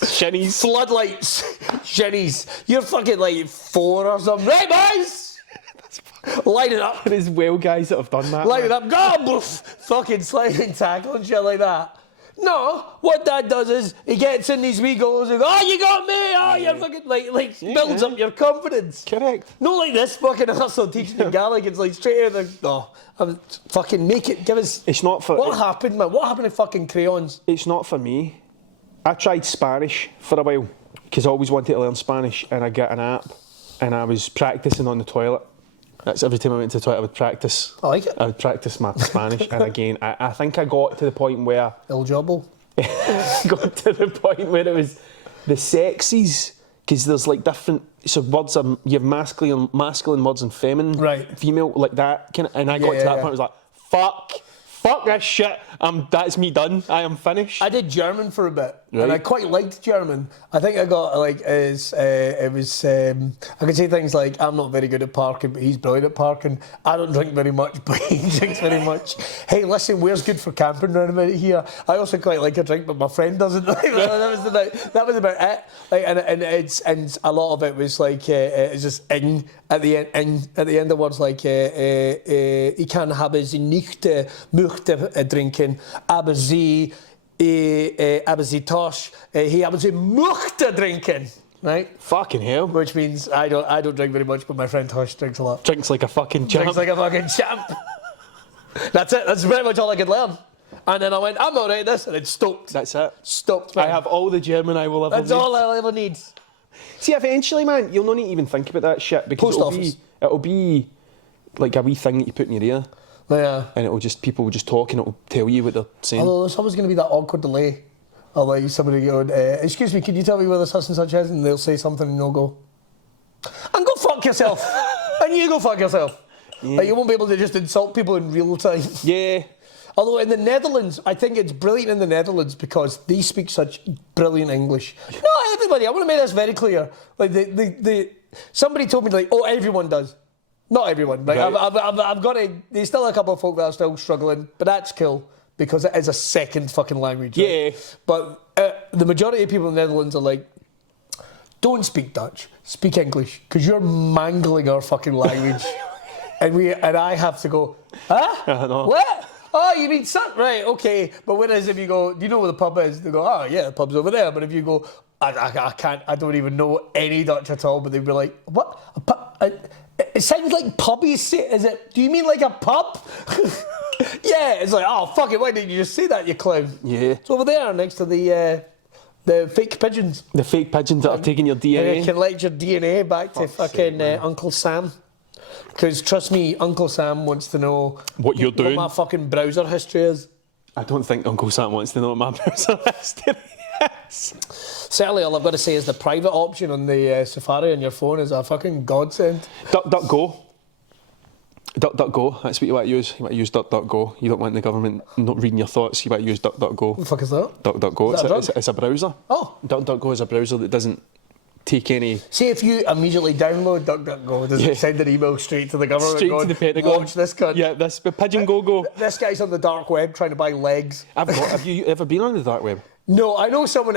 Shinnies. Floodlights. Shinnies. You're fucking like 4 or something. Right, boys? Line it up. There's well guys that have done that. Line it up. Go, fucking sliding tackle and shit like that. No, what Dad does is he gets in these wee goals and goes, oh, you got me, oh, you're fucking, builds up your confidence. Correct. Not like this fucking arsehole teaching you Gaelic, it's like straight out of the, no, fucking make it, give us. It's not for. What happened, man? What happened to fucking crayons? It's not for me. I tried Spanish for a while because I always wanted to learn Spanish and I got an app and I was practicing on the toilet. That's every time I went to the toilet I would practice. I like it. I would practice my Spanish and again, I think I got to the point where... El Jobbo. got to the point where it was the sexes, because there's like different, so words are, you have masculine words and feminine, right, female, like that kind of, and I got to that point, I was like, fuck this shit. That's me done. I am finished. I did German for a bit, Right. and I quite liked German. I think I got I could say things like, I'm not very good at parking, but he's brilliant at parking. I don't drink very much, but he drinks very much. Hey, listen, where's good for camping round about here? I also quite like a drink, but my friend doesn't. That was about it. Like, and a lot of it was like it's just in at the end of words, like ich kann habe sie nicht möchte trinken, aber sie tosh, he haben sie möchte trinken. Right? Fucking hell. Which means I don't drink very much, but my friend Tosh drinks a lot. Drinks like a fucking champ. Drinks like a fucking champ. That's it. That's pretty much all I could learn. And then I went, I'm all right at this, and it stopped. That's it. Stopped. I have all the German I will ever need. That's all I'll ever need. See, eventually, man, you'll not need to even think about that shit because Post it'll be like a wee thing that you put in your ear. Yeah. And people will just talk and it'll tell you what they're saying. Although there's always going to be that awkward delay. Or like somebody going, excuse me, can you tell me where the such and such is? And they'll say something and they'll go, and go fuck yourself. And you go fuck yourself. Yeah. Like, you won't be able to just insult people in real time. Yeah. Although in the Netherlands, I think it's brilliant in the Netherlands because they speak such brilliant English. Not everybody, I want to make this very clear. Like somebody told me, like, oh, everyone does. Not everyone. Like, right. I've got to, there's still a couple of folk that are still struggling, but that's cool. Because it is a second fucking language. Right? Yeah. But the majority of people in the Netherlands are like, don't speak Dutch, speak English, because you're mangling our fucking language. and I have to go, huh? What? Oh, you mean something? Right, okay. But whereas if you go, do you know where the pub is? They go, oh, yeah, the pub's over there. But if you go, I can't, I don't even know any Dutch at all, but they'd be like, what? A pub? It sounds like pubbies. Is it? Do you mean like a pub? Yeah, it's like, oh, fuck it, why didn't you just say that, you clown? Yeah. It's over there next to the fake pigeons. The fake pigeons that are taking your DNA. And you can collect your DNA back to fucking Uncle Sam. Because trust me, Uncle Sam wants to know what you're doing. What my fucking browser history is. I don't think Uncle Sam wants to know what my browser history is. Certainly, all I've got to say is the private option on the Safari on your phone is a fucking godsend. DuckDuckGo. DuckDuckGo, that's what you want to use. You want to use DuckDuckGo. You don't want the government not reading your thoughts. You want to use DuckDuckGo. What the fuck is that? DuckDuckGo. It's a browser. Oh. DuckDuckGo is a browser that doesn't take any... See, if you immediately download DuckDuckGo, does it send an email straight to the government? Straight to the Pentagon. Watch this cunt. Yeah, this Pigeon Go. This guy's on the dark web trying to buy legs. Have you ever been on the dark web? No, I know someone...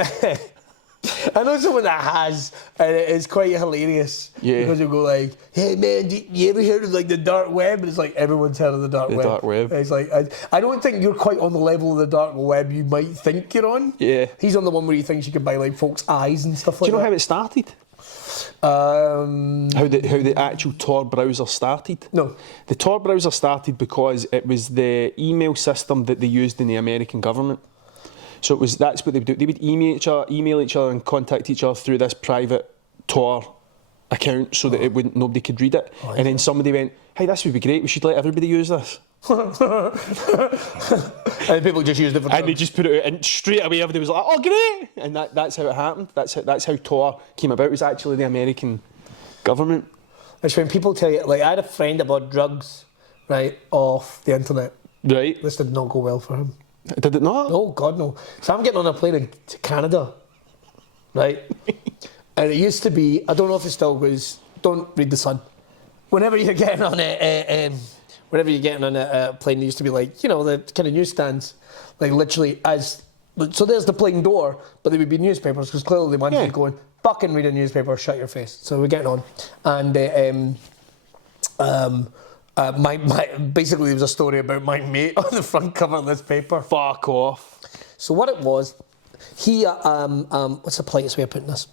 I know someone that has, and it is quite hilarious. Yeah. Because you go like, hey man, you ever heard of like the dark web? And it's like, everyone's heard of the dark web. The dark web. And it's like, I don't think you're quite on the level of the dark web you might think you're on. Yeah. He's on the one where he thinks you can buy like folks' eyes and stuff like that. Do you know how it started? How the actual Tor browser started? No. The Tor browser started because it was the email system that they used in the American government. So that's what they would do. They would email each other and contact each other through this private Tor account so that nobody could read it. And then somebody went, hey, this would be great, we should let everybody use this. And people just used it for And they just put it out, and straight away everybody was like, oh great! And that's how it happened. That's how Tor came about. It was actually the American government. It's when people tell you, like, I had a friend that bought drugs, right, off the internet. Right. This did not go well for him. Did it not? No, God no. So I'm getting on a plane to Canada, right? And it used to be, I don't know if it still goes, don't read the Sun. Whenever you're getting on a plane, it used to be like, you know, the kind of newsstands, like literally so there's the plane door, but there would be newspapers, because clearly they wanted you going, fucking read a newspaper, shut your face. So we're getting on. And basically there was a story about my mate on the front cover of this paper. Fuck off. So what it was, he what's the politest way of putting this?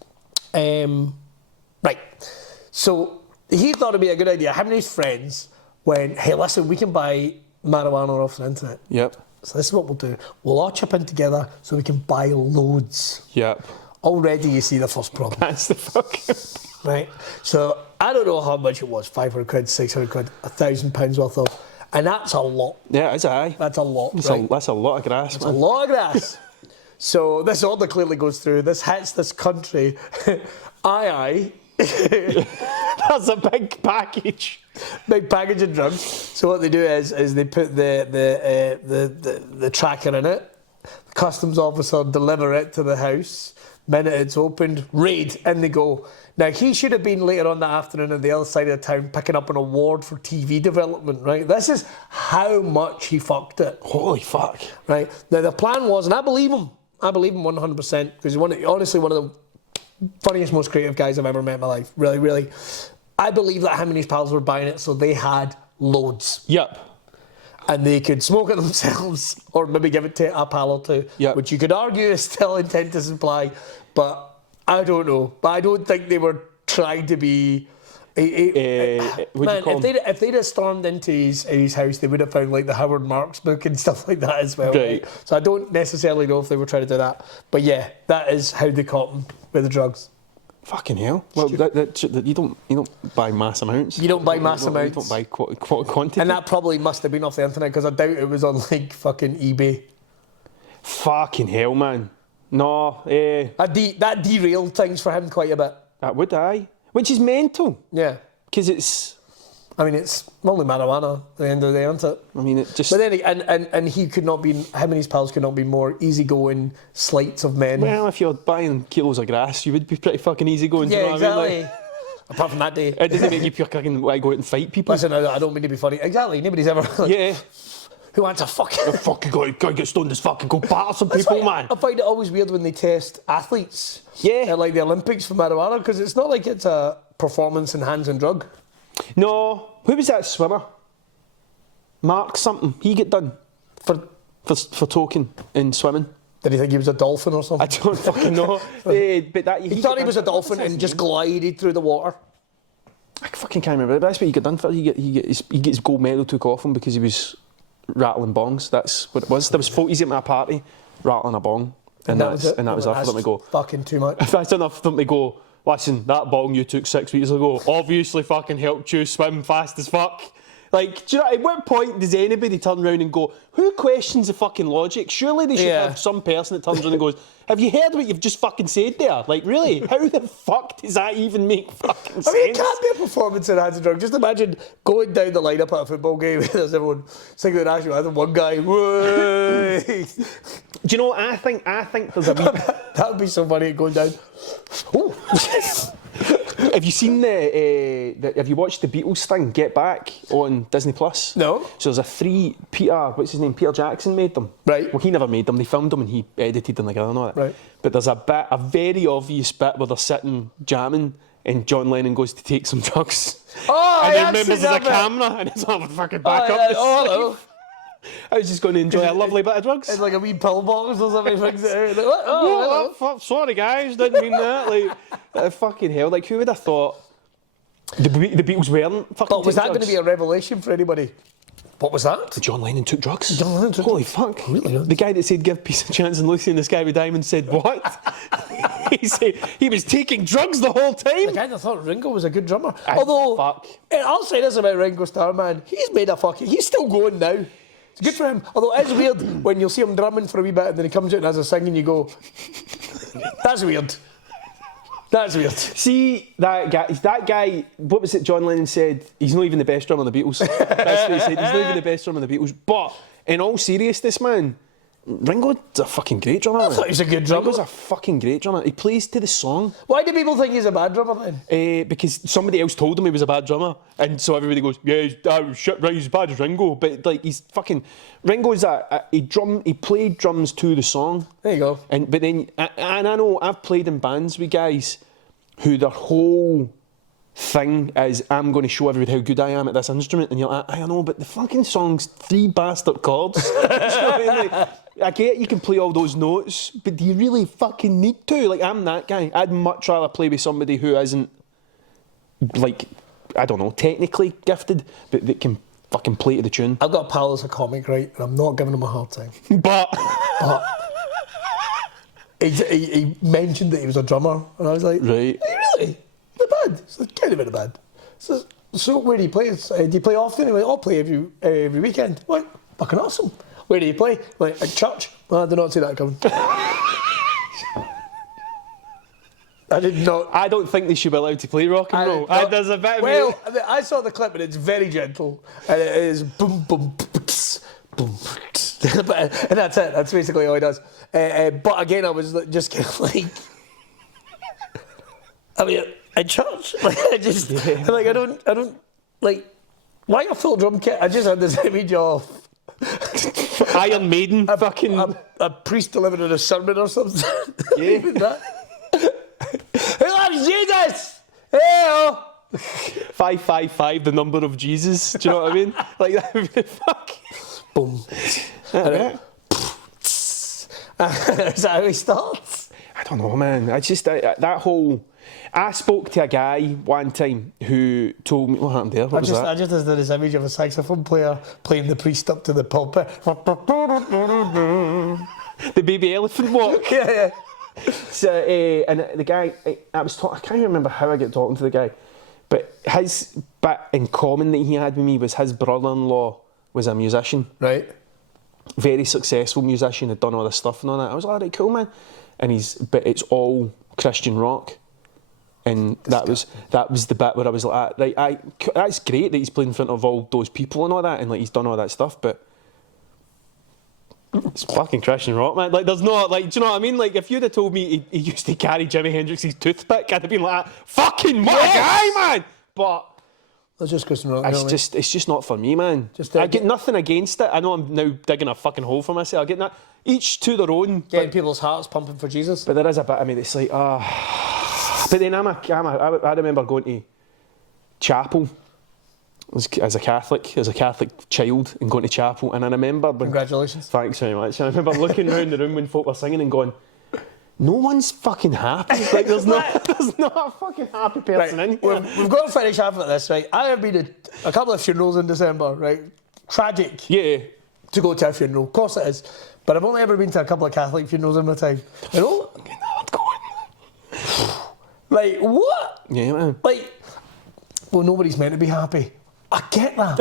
Right. So he thought it'd be a good idea. Him and his friends went, hey, listen, we can buy marijuana off the internet. Yep. So this is what we'll do. We'll all chip in together so we can buy loads. Yep. Already you see the first problem. That's the fucking... Right. So I don't know how much it was, 500 quid, 600 quid, £1,000 worth of, and that's a lot. Yeah, it's aye. That's a lot. That's a lot of grass, man. That's a lot of grass. So this order clearly goes through. This hits this country. Aye. That's a big package. Big package of drugs. So what they do is they put the tracker in it. The customs officer deliver it to the house. Minute it's opened, raid, in they go. Now he should have been later on that afternoon on the other side of the town picking up an award for TV development, right? This is how much he fucked it. Holy fuck. Right. Now the plan was, and I believe him 100%, because he's honestly one of the funniest, most creative guys I've ever met in my life. Really, really. I believe that him and his pals were buying it so they had loads. Yep. And they could smoke it themselves or maybe give it to a pal or two, which you could argue is still intent to supply, but I don't know. But I don't think they were trying to be... if they'd have stormed into his house, they would have found like the Howard Marks book and stuff like that as well. Right. So I don't necessarily know if they were trying to do that. But yeah, that is how they caught him with the drugs. Fucking hell! Well, you don't buy mass amounts. You don't buy mass amounts. You don't buy quantity. And that probably must have been off the internet, because I doubt it was on like fucking eBay. Fucking hell, man! No, that derailed things for him quite a bit. That would, which is mental. Yeah, because it's only marijuana at the end of the day, isn't it? I mean, it just... But then, and he could not be... Him and his pals could not be more easygoing slights of men. Well, if you're buying kilos of grass, you would be pretty fucking easygoing. Yeah, you know exactly. What I mean? Apart from that day. It doesn't make you fucking go out and fight people. Listen, I don't mean to be funny. Exactly, nobody's ever... Yeah. Who wants a fucking... fucking go get stoned as fucking go batter some people, man. I find it always weird when they test athletes. Yeah. At like the Olympics for marijuana, because it's not like it's a performance-enhancing drug. No. Who was that swimmer? Mark something. He get done for token in swimming. Did he think he was a dolphin or something? I don't fucking know. But that he thought he was a dolphin and just glided through the water. I fucking can't remember. That's what he got done for. He gets gold medal took off him because he was rattling bongs. That's what it was. There was photos at my party rattling a bong, and that was enough for them to go. Fucking too much. That's enough for them to go. Listen, that bong you took 6 weeks ago obviously fucking helped you swim fast as fuck. Like, do you know, at what point does anybody turn around and go, who questions the fucking logic? Surely they should have some person that turns around and goes, have you heard what you've just fucking said there? Like, really? How the fuck does that even make fucking sense? I mean, it can't be a performance enhancing drug. Just imagine going down the lineup at a football game and there's everyone singing the national anthem, one guy, whey. Do you know what I think? I think there's a wee... That would be so funny going down. Oh. Have you seen have you watched the Beatles thing, Get Back, on Disney Plus? No. So there's what's his name? Peter Jackson made them. Right. Well, he never made them. They filmed them and he edited them together and all that. Right. But there's a very obvious bit where they're sitting jamming and John Lennon goes to take some drugs. Oh, and then remembers there's a camera and it's all fucking back up the hello. I was just going to enjoy a lovely bit of drugs. It's like a wee pill box or something. Like, sorry guys, didn't mean that. Like, fucking hell. Like, who would have thought the Beatles weren't fucking? But was that going to be a revelation for anybody? What was that? John Lennon took drugs. John Lennon took Holy fuck! Really? The guy that said "Give peace a chance" and Lucy in the Sky with Diamonds said what? He said he was taking drugs the whole time. Like, I thought Ringo was a good drummer. Although, I'll say this about Ringo Starr, man. He's still going now. It's good for him. Although it's weird when you'll see him drumming for a wee bit and then he comes out and has a sing and you go, that's weird. That's weird. See, that guy, what was it John Lennon said? He's not even the best drummer in the Beatles. That's what he said. He's not even the best drummer in the Beatles. But in all seriousness, man, Ringo's a fucking great drummer. I thought he was a good drummer. Ringo's a fucking great drummer. He plays to the song. Why do people think he's a bad drummer then? Because somebody else told him he was a bad drummer, and so everybody goes, "Yeah, he's as bad as Ringo." But like, he's fucking Ringo's he played drums to the song. There you go. But then I know I've played in bands with guys who their whole thing is, I'm going to show everybody how good I am at this instrument, and you're like, I know, but the fucking song's 3 bastard chords. You know what I mean? Like, I get you can play all those notes, but do you really fucking need to? Like, I'm that guy. I'd much rather play with somebody who isn't, like, I don't know, technically gifted, but that can fucking play to the tune. I've got a pal that's a comic, right, and I'm not giving him a hard time. But he mentioned that he was a drummer, and I was like, right. Are you really? The band? He said, kind of in a band. So where do you play? Do you play often? He went, I'll play every weekend. What? Fucking awesome. Where do you play? Like, at church? Well, I did not see that coming. I did not. I don't think they should be allowed to play rock and roll. There's a bit of well, I saw the clip and it's very gentle, and it is boom boom boom, and that's it. That's basically all he does. But again, I was just kind of like, I mean, at church, like I just, like I don't like, why a full drum kit? I just had this image of Iron Maiden, a priest delivering a sermon or something. Yeah. Even that. Who loves Jesus? Hey, 555, the number of Jesus. Do you know what I mean? Like that would be boom. Is that how he starts? I don't know, man. I just that whole. I spoke to a guy one time who told me what happened there. What was that? I just had this image of a saxophone player playing the priest up to the pulpit. The baby elephant walk. Yeah. So, and the guy, I can't remember how I got talking to the guy, but his bit in common that he had with me was his brother-in-law was a musician. Right. Very successful musician, had done all this stuff and all that. I was like, all right, cool, man. But it's all Christian rock. And that was the bit where I was like, right, that's great that he's playing in front of all those people and all that, and like he's done all that stuff, but it's fucking Christian rock, man. Like, there's not, like, do you know what I mean? Like, if you'd have told me he used to carry Jimi Hendrix's toothpick, I'd have been like, fucking what a guy, man! But that's just Christian rock. It's just not for me, man. I get nothing against it. I know I'm now digging a fucking hole for myself. I get that. Each to their own. Getting people's hearts pumping for Jesus. But there is a bit. I mean, it's like, But then I remember going to chapel as a Catholic child and going to chapel, and I remember. Congratulations. Thanks very much. And I remember looking around the room when folk were singing and going, no one's fucking happy. Like, there's not a fucking happy person in here. We've got to finish off at this, right? I have been to a couple of funerals in December, right? Tragic. Yeah. To go to a funeral. Of course it is. But I've only ever been to a couple of Catholic funerals in my time. You know? Like, what? Yeah, man. Like, well, nobody's meant to be happy. I get that.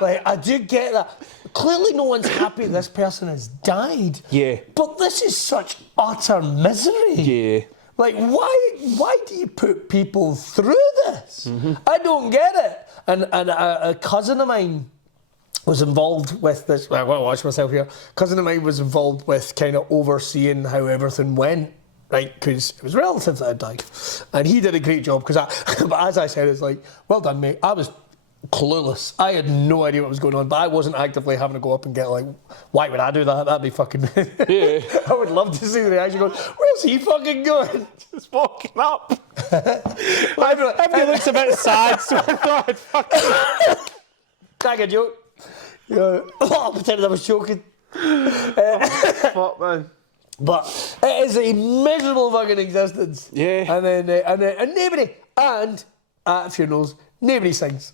Like, I do get that. Clearly no one's happy this person has died. Yeah. But this is such utter misery. Yeah. Like, why do you put people through this? Mm-hmm. I don't get it. And a cousin of mine was involved with this. I want to watch myself here. Cousin of mine was involved with kind of overseeing how everything went. Right, because it was relatives that had died. And he did a great job, but as I said, it's like, well done, mate. I was clueless. I had no idea what was going on, but I wasn't actively having to go up and get like, why would I do that? That'd be fucking... Yeah. I would love to see the reaction going, where's he fucking going? Just walking up. Everybody looks a bit sad, so I thought I'd fucking... Tag a joke. Yeah. Oh, pretending I was joking. Fuck, man. But it is a miserable fucking existence. Yeah. And then nobody, and at funerals, nobody sings.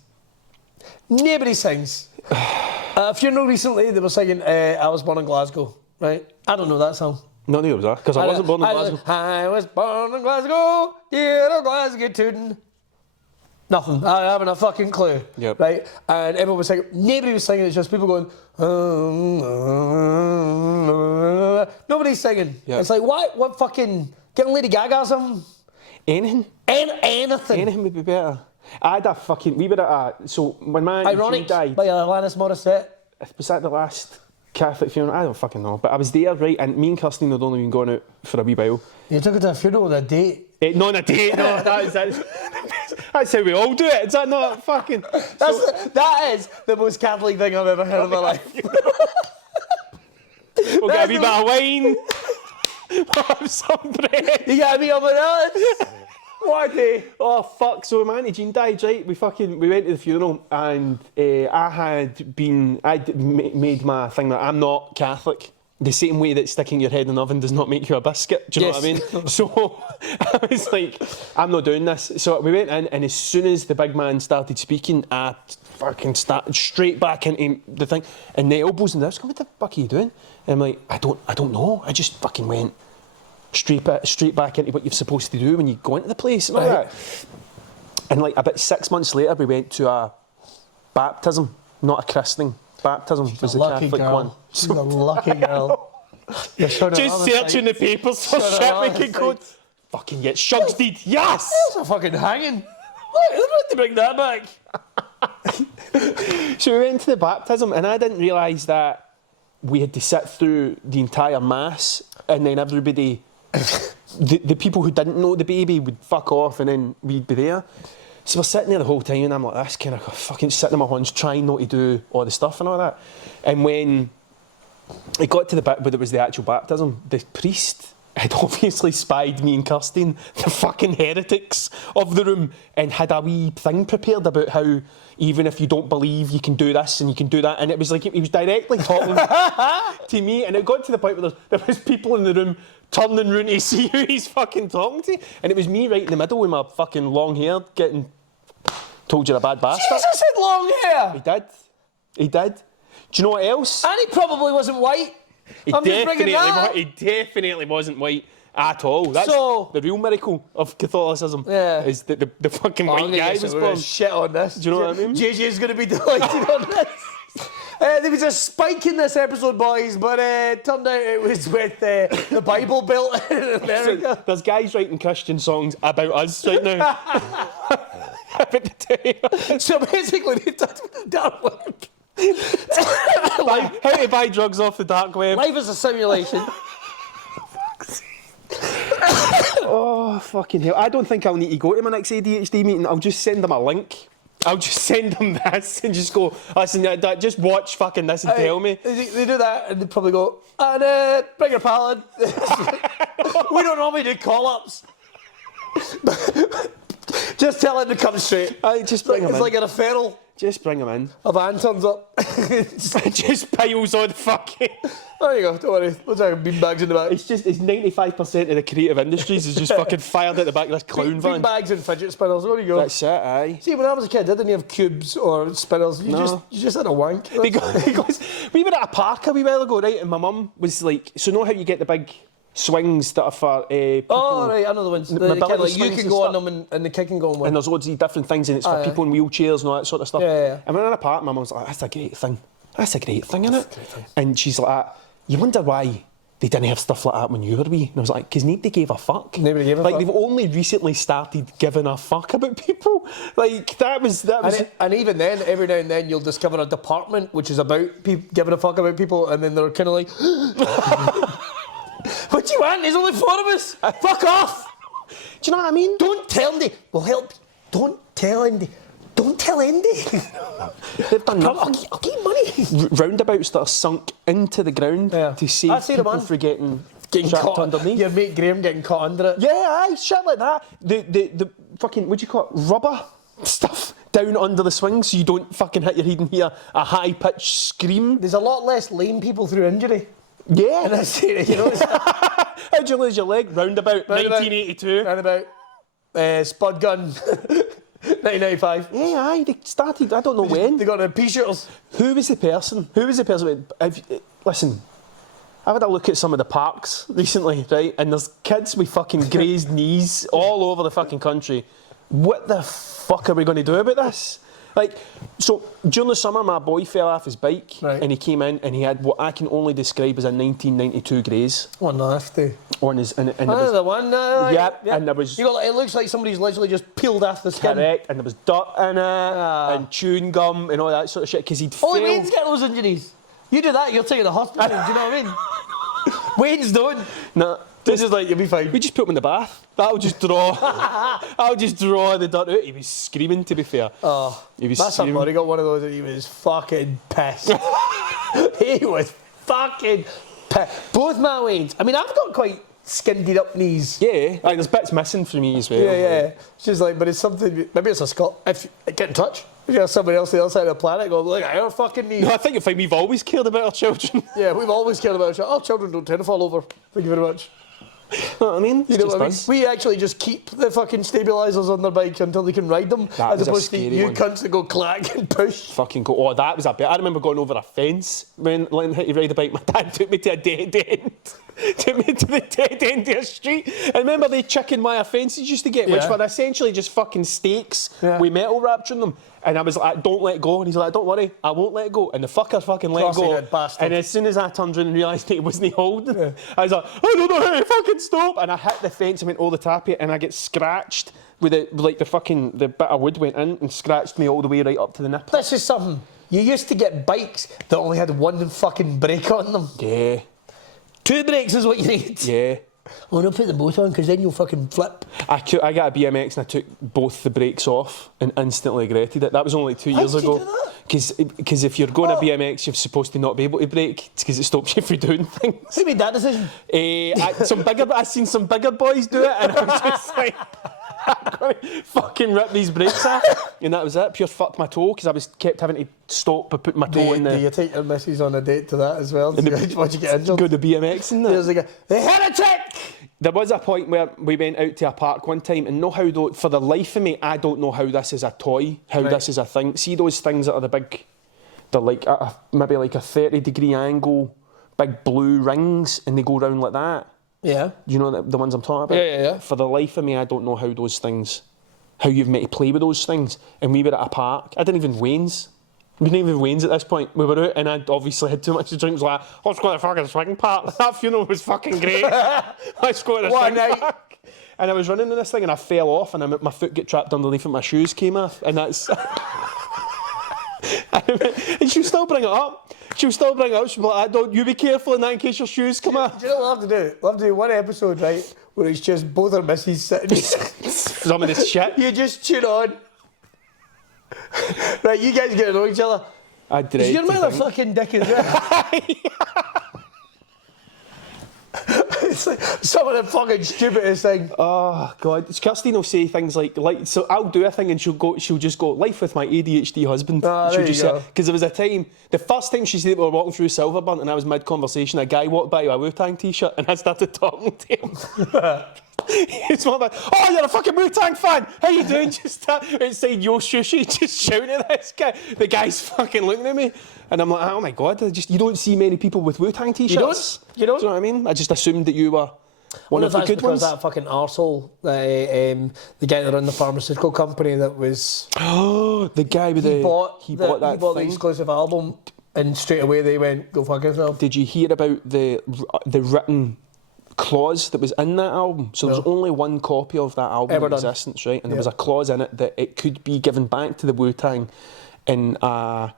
Nobody sings. At a funeral recently, they were singing I Was Born in Glasgow, right? I don't know that song. No, neither was I, because I wasn't born in Glasgow. I was born in Glasgow, dear old Glasgow tootin'. Nothing. I haven't a fucking clue. Yep. Right? And everyone was singing. Nobody was singing. It's just people going. Nobody's singing. Yep. It's like, what fucking... Get Lady Gaga or something? Anything. Anything. Anything would be better. I had a fucking... We were at a... So, when my Ironic, died... by Alanis Morissette. Was that the last Catholic funeral? I don't fucking know. But I was there, right? And me and Kirsten had only been going out for a wee while. You took it to a funeral on a date? Not on a date, no. That's how we all do it. Is that not fucking... That is the most Catholic thing I've ever heard in my life. We'll get a wee bit of wine. We'll have some bread. You got me on my nuts. What a day. Oh, fuck. So my Auntie Jean died, right? We went to the funeral and I'd made my thing that I'm not Catholic. The same way that sticking your head in the oven does not make you a biscuit. Do you know what I mean? So I was like, I'm not doing this. So we went in, and as soon as the big man started speaking, I fucking started straight back into the thing. And the elbows and this, what the fuck are you doing? And I'm like, I don't know. I just fucking went straight back into what you're supposed to do when you go into the place and all that. And like about 6 months later, we went to a baptism, not a christening. Baptism was the Catholic one. She's a lucky girl. Just searching the papers for shit we could go. fucking get Shugs did. Yes! That's a fucking hanging. Why did they bring that back? So we went to the baptism, and I didn't realise that we had to sit through the entire mass, and then everybody, the people who didn't know the baby would fuck off, and then we'd be there. So we're sitting there the whole time, and I'm like, this kind of fucking sitting on my hunch, trying not to do all the stuff and all that. And when it got to the bit where it was the actual baptism, the priest had obviously spied me and Kirsten, the fucking heretics of the room, and had a wee thing prepared about how even if you don't believe, you can do this and you can do that. And it was like, he was directly talking to me, and it got to the point where there was people in the room turning round to see who he's fucking talking to. And it was me right in the middle with my fucking long hair getting told you're a bad bastard. Jesus had long hair! He did. Do you know what else? And he probably wasn't white. He definitely wasn't white at all. That's the real miracle of Catholicism. Yeah. Is that the fucking white guy was born. Shit on this. Do you know what I mean? JJ's going to be delighted on this. There was a spike in this episode, boys, but it turned out it was with the Bible Belt in America. So there's guys writing Christian songs about us right now. So basically, they've talked about the dark web. How to buy drugs off the dark web. Life is a simulation. Oh, fucking hell. I don't think I'll need to go to my next ADHD meeting. I'll just send them a link. I'll just send them this and just go, listen, just watch fucking this and tell me. They do that and they probably go, and bring your pal in. We don't normally do call-ups. Just tell him to come straight. Just bring him in. It's like a referral. Just bring him in. A van turns up. Just piles on fucking... There you go, don't worry. We'll take beanbags in the back. It's 95% of the creative industries is just fucking fired at the back of this clown van. Beanbags and fidget spinners, there you go. That's it, aye. See, when I was a kid, I didn't have cubes or spinners. You just had a wank. Because we were at a park a wee while ago, right, and my mum was like, so know how you get the big swings that are for people... Oh, right, I know the ones. The kind of like you can go on them and the kid can go on one. And there's loads of different things, and it's for people in wheelchairs and all that sort of stuff. Yeah. And when we were in a park, my mum's like, that's a great thing. That's a great thing, innit? And she's like, you wonder why they didn't have stuff like that when you were wee? And I was like, because nobody gave a fuck. Nobody gave a fuck. Like, they've only recently started giving a fuck about people. Like, that was... And even then, every now and then, you'll discover a department which is about giving a fuck about people, and then they're kind of like... What do you want? There's only 4 of us. Fuck off. Do you know what I mean? Don't tell Andy. We'll help. Don't tell Andy. Don't tell Andy. They've done I'll give you money. Roundabouts that are sunk into the ground to save people from getting caught underneath. Your mate Graham getting caught under it. Yeah, aye, shit like that. The fucking, what do you call it, rubber stuff down under the swings so you don't fucking hit your head and hear a high-pitched scream. There's a lot less lame people through injury. Yeah. And I say, you know, how'd you lose your leg? Roundabout 1982. Roundabout. Spud gun. 1995. Yeah, aye, they started, I don't know when. They got the pea shooters. Who was the person? Listen, I've had a look at some of the parks recently, right? And there's kids with fucking grazed knees all over the fucking country. What the fuck are we going to do about this? Like, so during the summer, my boy fell off his bike, and he came in and he had what I can only describe as a 1992 graze. Oh, nasty. On his, and the one. Yep. And there was... It looks like somebody's literally just peeled off the skin. Correct, and there was dirt in it, and chewing gum and all that sort of shit, because he'd Only Wayne's get those injuries. You do that, you'll take it to the hospital, do you know what I mean? Wayne's don't. No. This is like, you'll be fine. We just put him in the bath. I'll just draw the dirt out. He was screaming, to be fair. Oh, he was that's screaming. Somebody got one of those and he was fucking pissed. He was fucking pissed. Both my Waynes. I mean, I've got quite skinned up knees. Yeah, like there's bits missing for me as well. Yeah. She's like, but it's something, maybe it's a skull. If get in touch. If you have somebody else on the other side of the planet going, look at our fucking knees. No, I think you'll find we've always cared about our children. Yeah, we've always cared about our children. Our children don't tend to fall over. Thank you very much. You know what I mean? You know what I mean? We actually just keep the fucking stabilisers on their bike until they can ride them, as opposed to you cunts that go clack and push. Fucking go. That was a bit. I remember going over a fence when learning how to ride a bike. My dad took me to a dead end. took me to the dead end of the street. And remember the chicken wire fences used to get, which were essentially just fucking stakes with metal wrapped in them. And I was like, don't let go. And he's like, don't worry, I won't let go. And the fucker fucking let go. And as soon as I turned around and realised that he wasn't holding, I was like, I don't know how to fucking stop. And I hit the fence and went all the tappy, and I get scratched with it, like the bit of wood went in and scratched me all the way right up to the nipple. This is something. You used to get bikes that only had one fucking brake on them. Yeah. 2 brakes is what you need. Yeah. Oh, no, put them both on, because then you'll fucking flip. I got a BMX and I took both the brakes off and instantly regretted it. That was only 2 years ago. Because if you're going to BMX, you're supposed to not be able to brake, because it stops you from doing things. Who made that decision? I've seen some bigger boys do it, and I was just like, I'm going to fucking rip these brakes off. And that was it. Pure fucked my toe, because I was kept having to stop by putting my toe in the... Do you take your missus on a date to that as well? Once you get injured? Go to BMX and that. There's like the heretic! There was a point where we went out to a park one time, and for the life of me, I don't know how this is a toy, this is a thing. See those things that are they're like maybe like a 30-degree angle, big blue rings, and they go round like that. Yeah. Do you know the ones I'm talking about? Yeah. For the life of me, I don't know how you've meant to play with those things. And we were at a park. I didn't even Wayne's. We didn't even Wayne's at this point. We were out, and I obviously had too much to drink. I was like, let's go to the fucking swing park. That funeral was fucking great. Let's go to the swing park. And I was running in this thing, and I fell off, and my foot got trapped underneath, and my shoes came off. And that's... and she'll still bring it up. She'll be like, don't you be careful in that in case your shoes come off. Do you know what we'll have to do? We'll have to do one episode, right, where it's just both our missus sitting. Some of this shit. You just tune on. Right, you guys get to know each other. Is your mother fucking dick as well? It's like some of the fucking stupidest thing. Oh God, Kirstine will say things like so I'll do a thing and she'll just go, life with my ADHD husband. There you go. Because there was a time, the first time she said we were walking through Silverburn and I was mid-conversation, a guy walked by with a Wu-Tang t-shirt and I started talking to him. He's like, oh, you're a fucking Wu-Tang fan. How you doing? Just outside Yo Sushi, just shouting at this guy. The guy's fucking looking at me. And I'm like, oh my God, you don't see many people with Wu-Tang t-shirts. You don't? Do you know what I mean? I just assumed that you were one of the good ones. That fucking arsehole, the guy that ran the pharmaceutical company that was... Oh, the guy with he bought the exclusive album, and straight away they went, go fuck yourself. Did you hear about the written clause that was in that album? So there's only one copy of that album in existence, right? And there was a clause in it that it could be given back to the Wu-Tang in a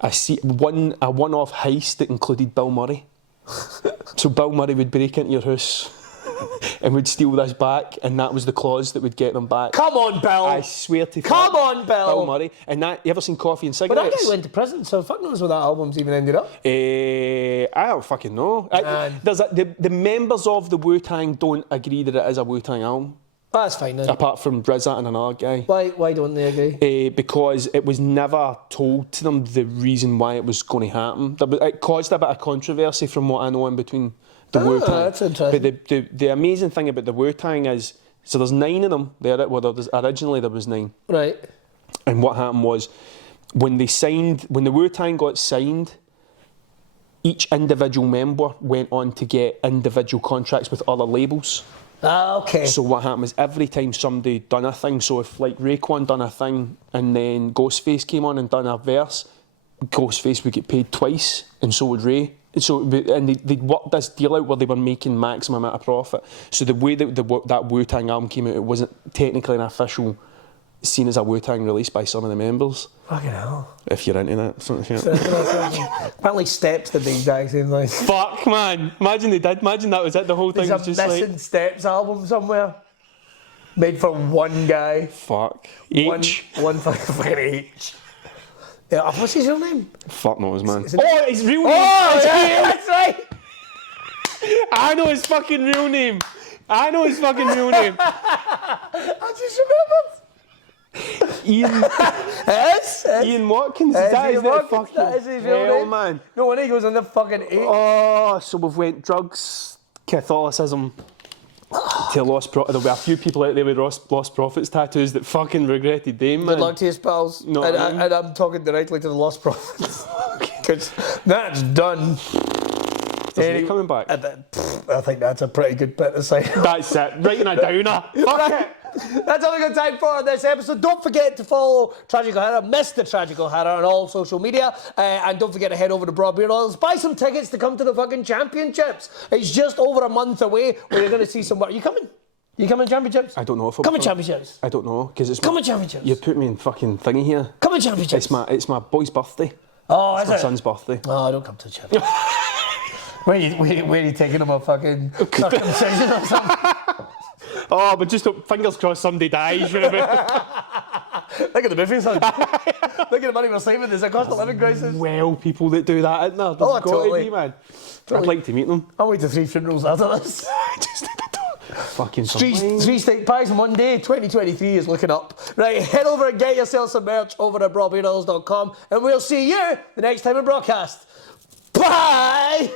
one-off heist that included Bill Murray. So Bill Murray would break into your house and would steal this back, and that was the clause that would get them back. Come on, Bill! I swear to Come on, Bill Murray. And that, you ever seen Coffee and Cigarettes? But that guy went to prison, so fuck knows where that album's even ended up. I don't fucking know. The members of the Wu-Tang don't agree that it is a Wu-Tang album. That's fine then. Apart from RZA and another guy. Why don't they agree? Because it was never told to them the reason why it was going to happen. It caused a bit of controversy from what I know in between the Wu-Tang. That's interesting. But the amazing thing about the Wu-Tang is, so there's 9 of them. Originally there was 9. Right. And what happened was, when the Wu-Tang got signed, each individual member went on to get individual contracts with other labels. Okay. So what happened was, every time somebody done a thing, so if like Raekwon done a thing and then Ghostface came on and done a verse, Ghostface would get paid twice, and so would Ray. And they'd worked this deal out where they were making maximum amount of profit. So the way that that Wu-Tang album came out, it wasn't technically an official seen as a Wu-Tang release by some of the members. Fucking hell. If you're into that. Sort of Apparently Steps did the exact same thing. Fuck, man. Imagine they did. Imagine that was it. The whole thing was just There's a missing Steps album somewhere. Made for one guy. Fuck. H. One fucking H. Yeah, what's his real name? Fuck knows, man. His real name. Oh, yeah, that's right. I know his fucking real name. I just remembered. Ian Watkins. That is his real name, man. No wonder he goes on the fucking H. Oh, so we've went drugs, Catholicism, to lost profits. There'll be a few people out there with lost profits tattoos that fucking regretted them, man. Good luck to his pals. No, and I'm talking directly to the lost profits. Because that's done. Doesn't he coming back? I think that's a pretty good bit to say. That's it. Writing a downer. Fuck it. That's all we got time for on this episode. Don't forget to follow Tragic O'Hara, Mr. Tragic O'Hara on all social media. And don't forget to head over to Braw Beer Oils. Buy some tickets to come to the fucking championships. It's just over a month away where you're going to see some work. You coming? You coming championships? I don't know if I'll coming championships. I don't know because it's coming championships. You put me in fucking thingy here. Coming championships. It's my boy's birthday. Oh, it's my son's birthday. Oh, I don't come to the championships. Where are you taking him a fucking circumcision or something? Oh, but just fingers crossed somebody dies. You know what I mean? Look at the movies, son. Look at the money we're saving. There's a cost of living crisis. Well, people that do that, isn't there? There's got totally. to be, man. Totally. I'd like to meet them. I'll wait to 3 funerals after this. Just fucking three steak pies in one day. 2023 is looking up. Right, head over and get yourself some merch over at brawbeeroils.com, and we'll see you the next time in Braw Cast. Bye!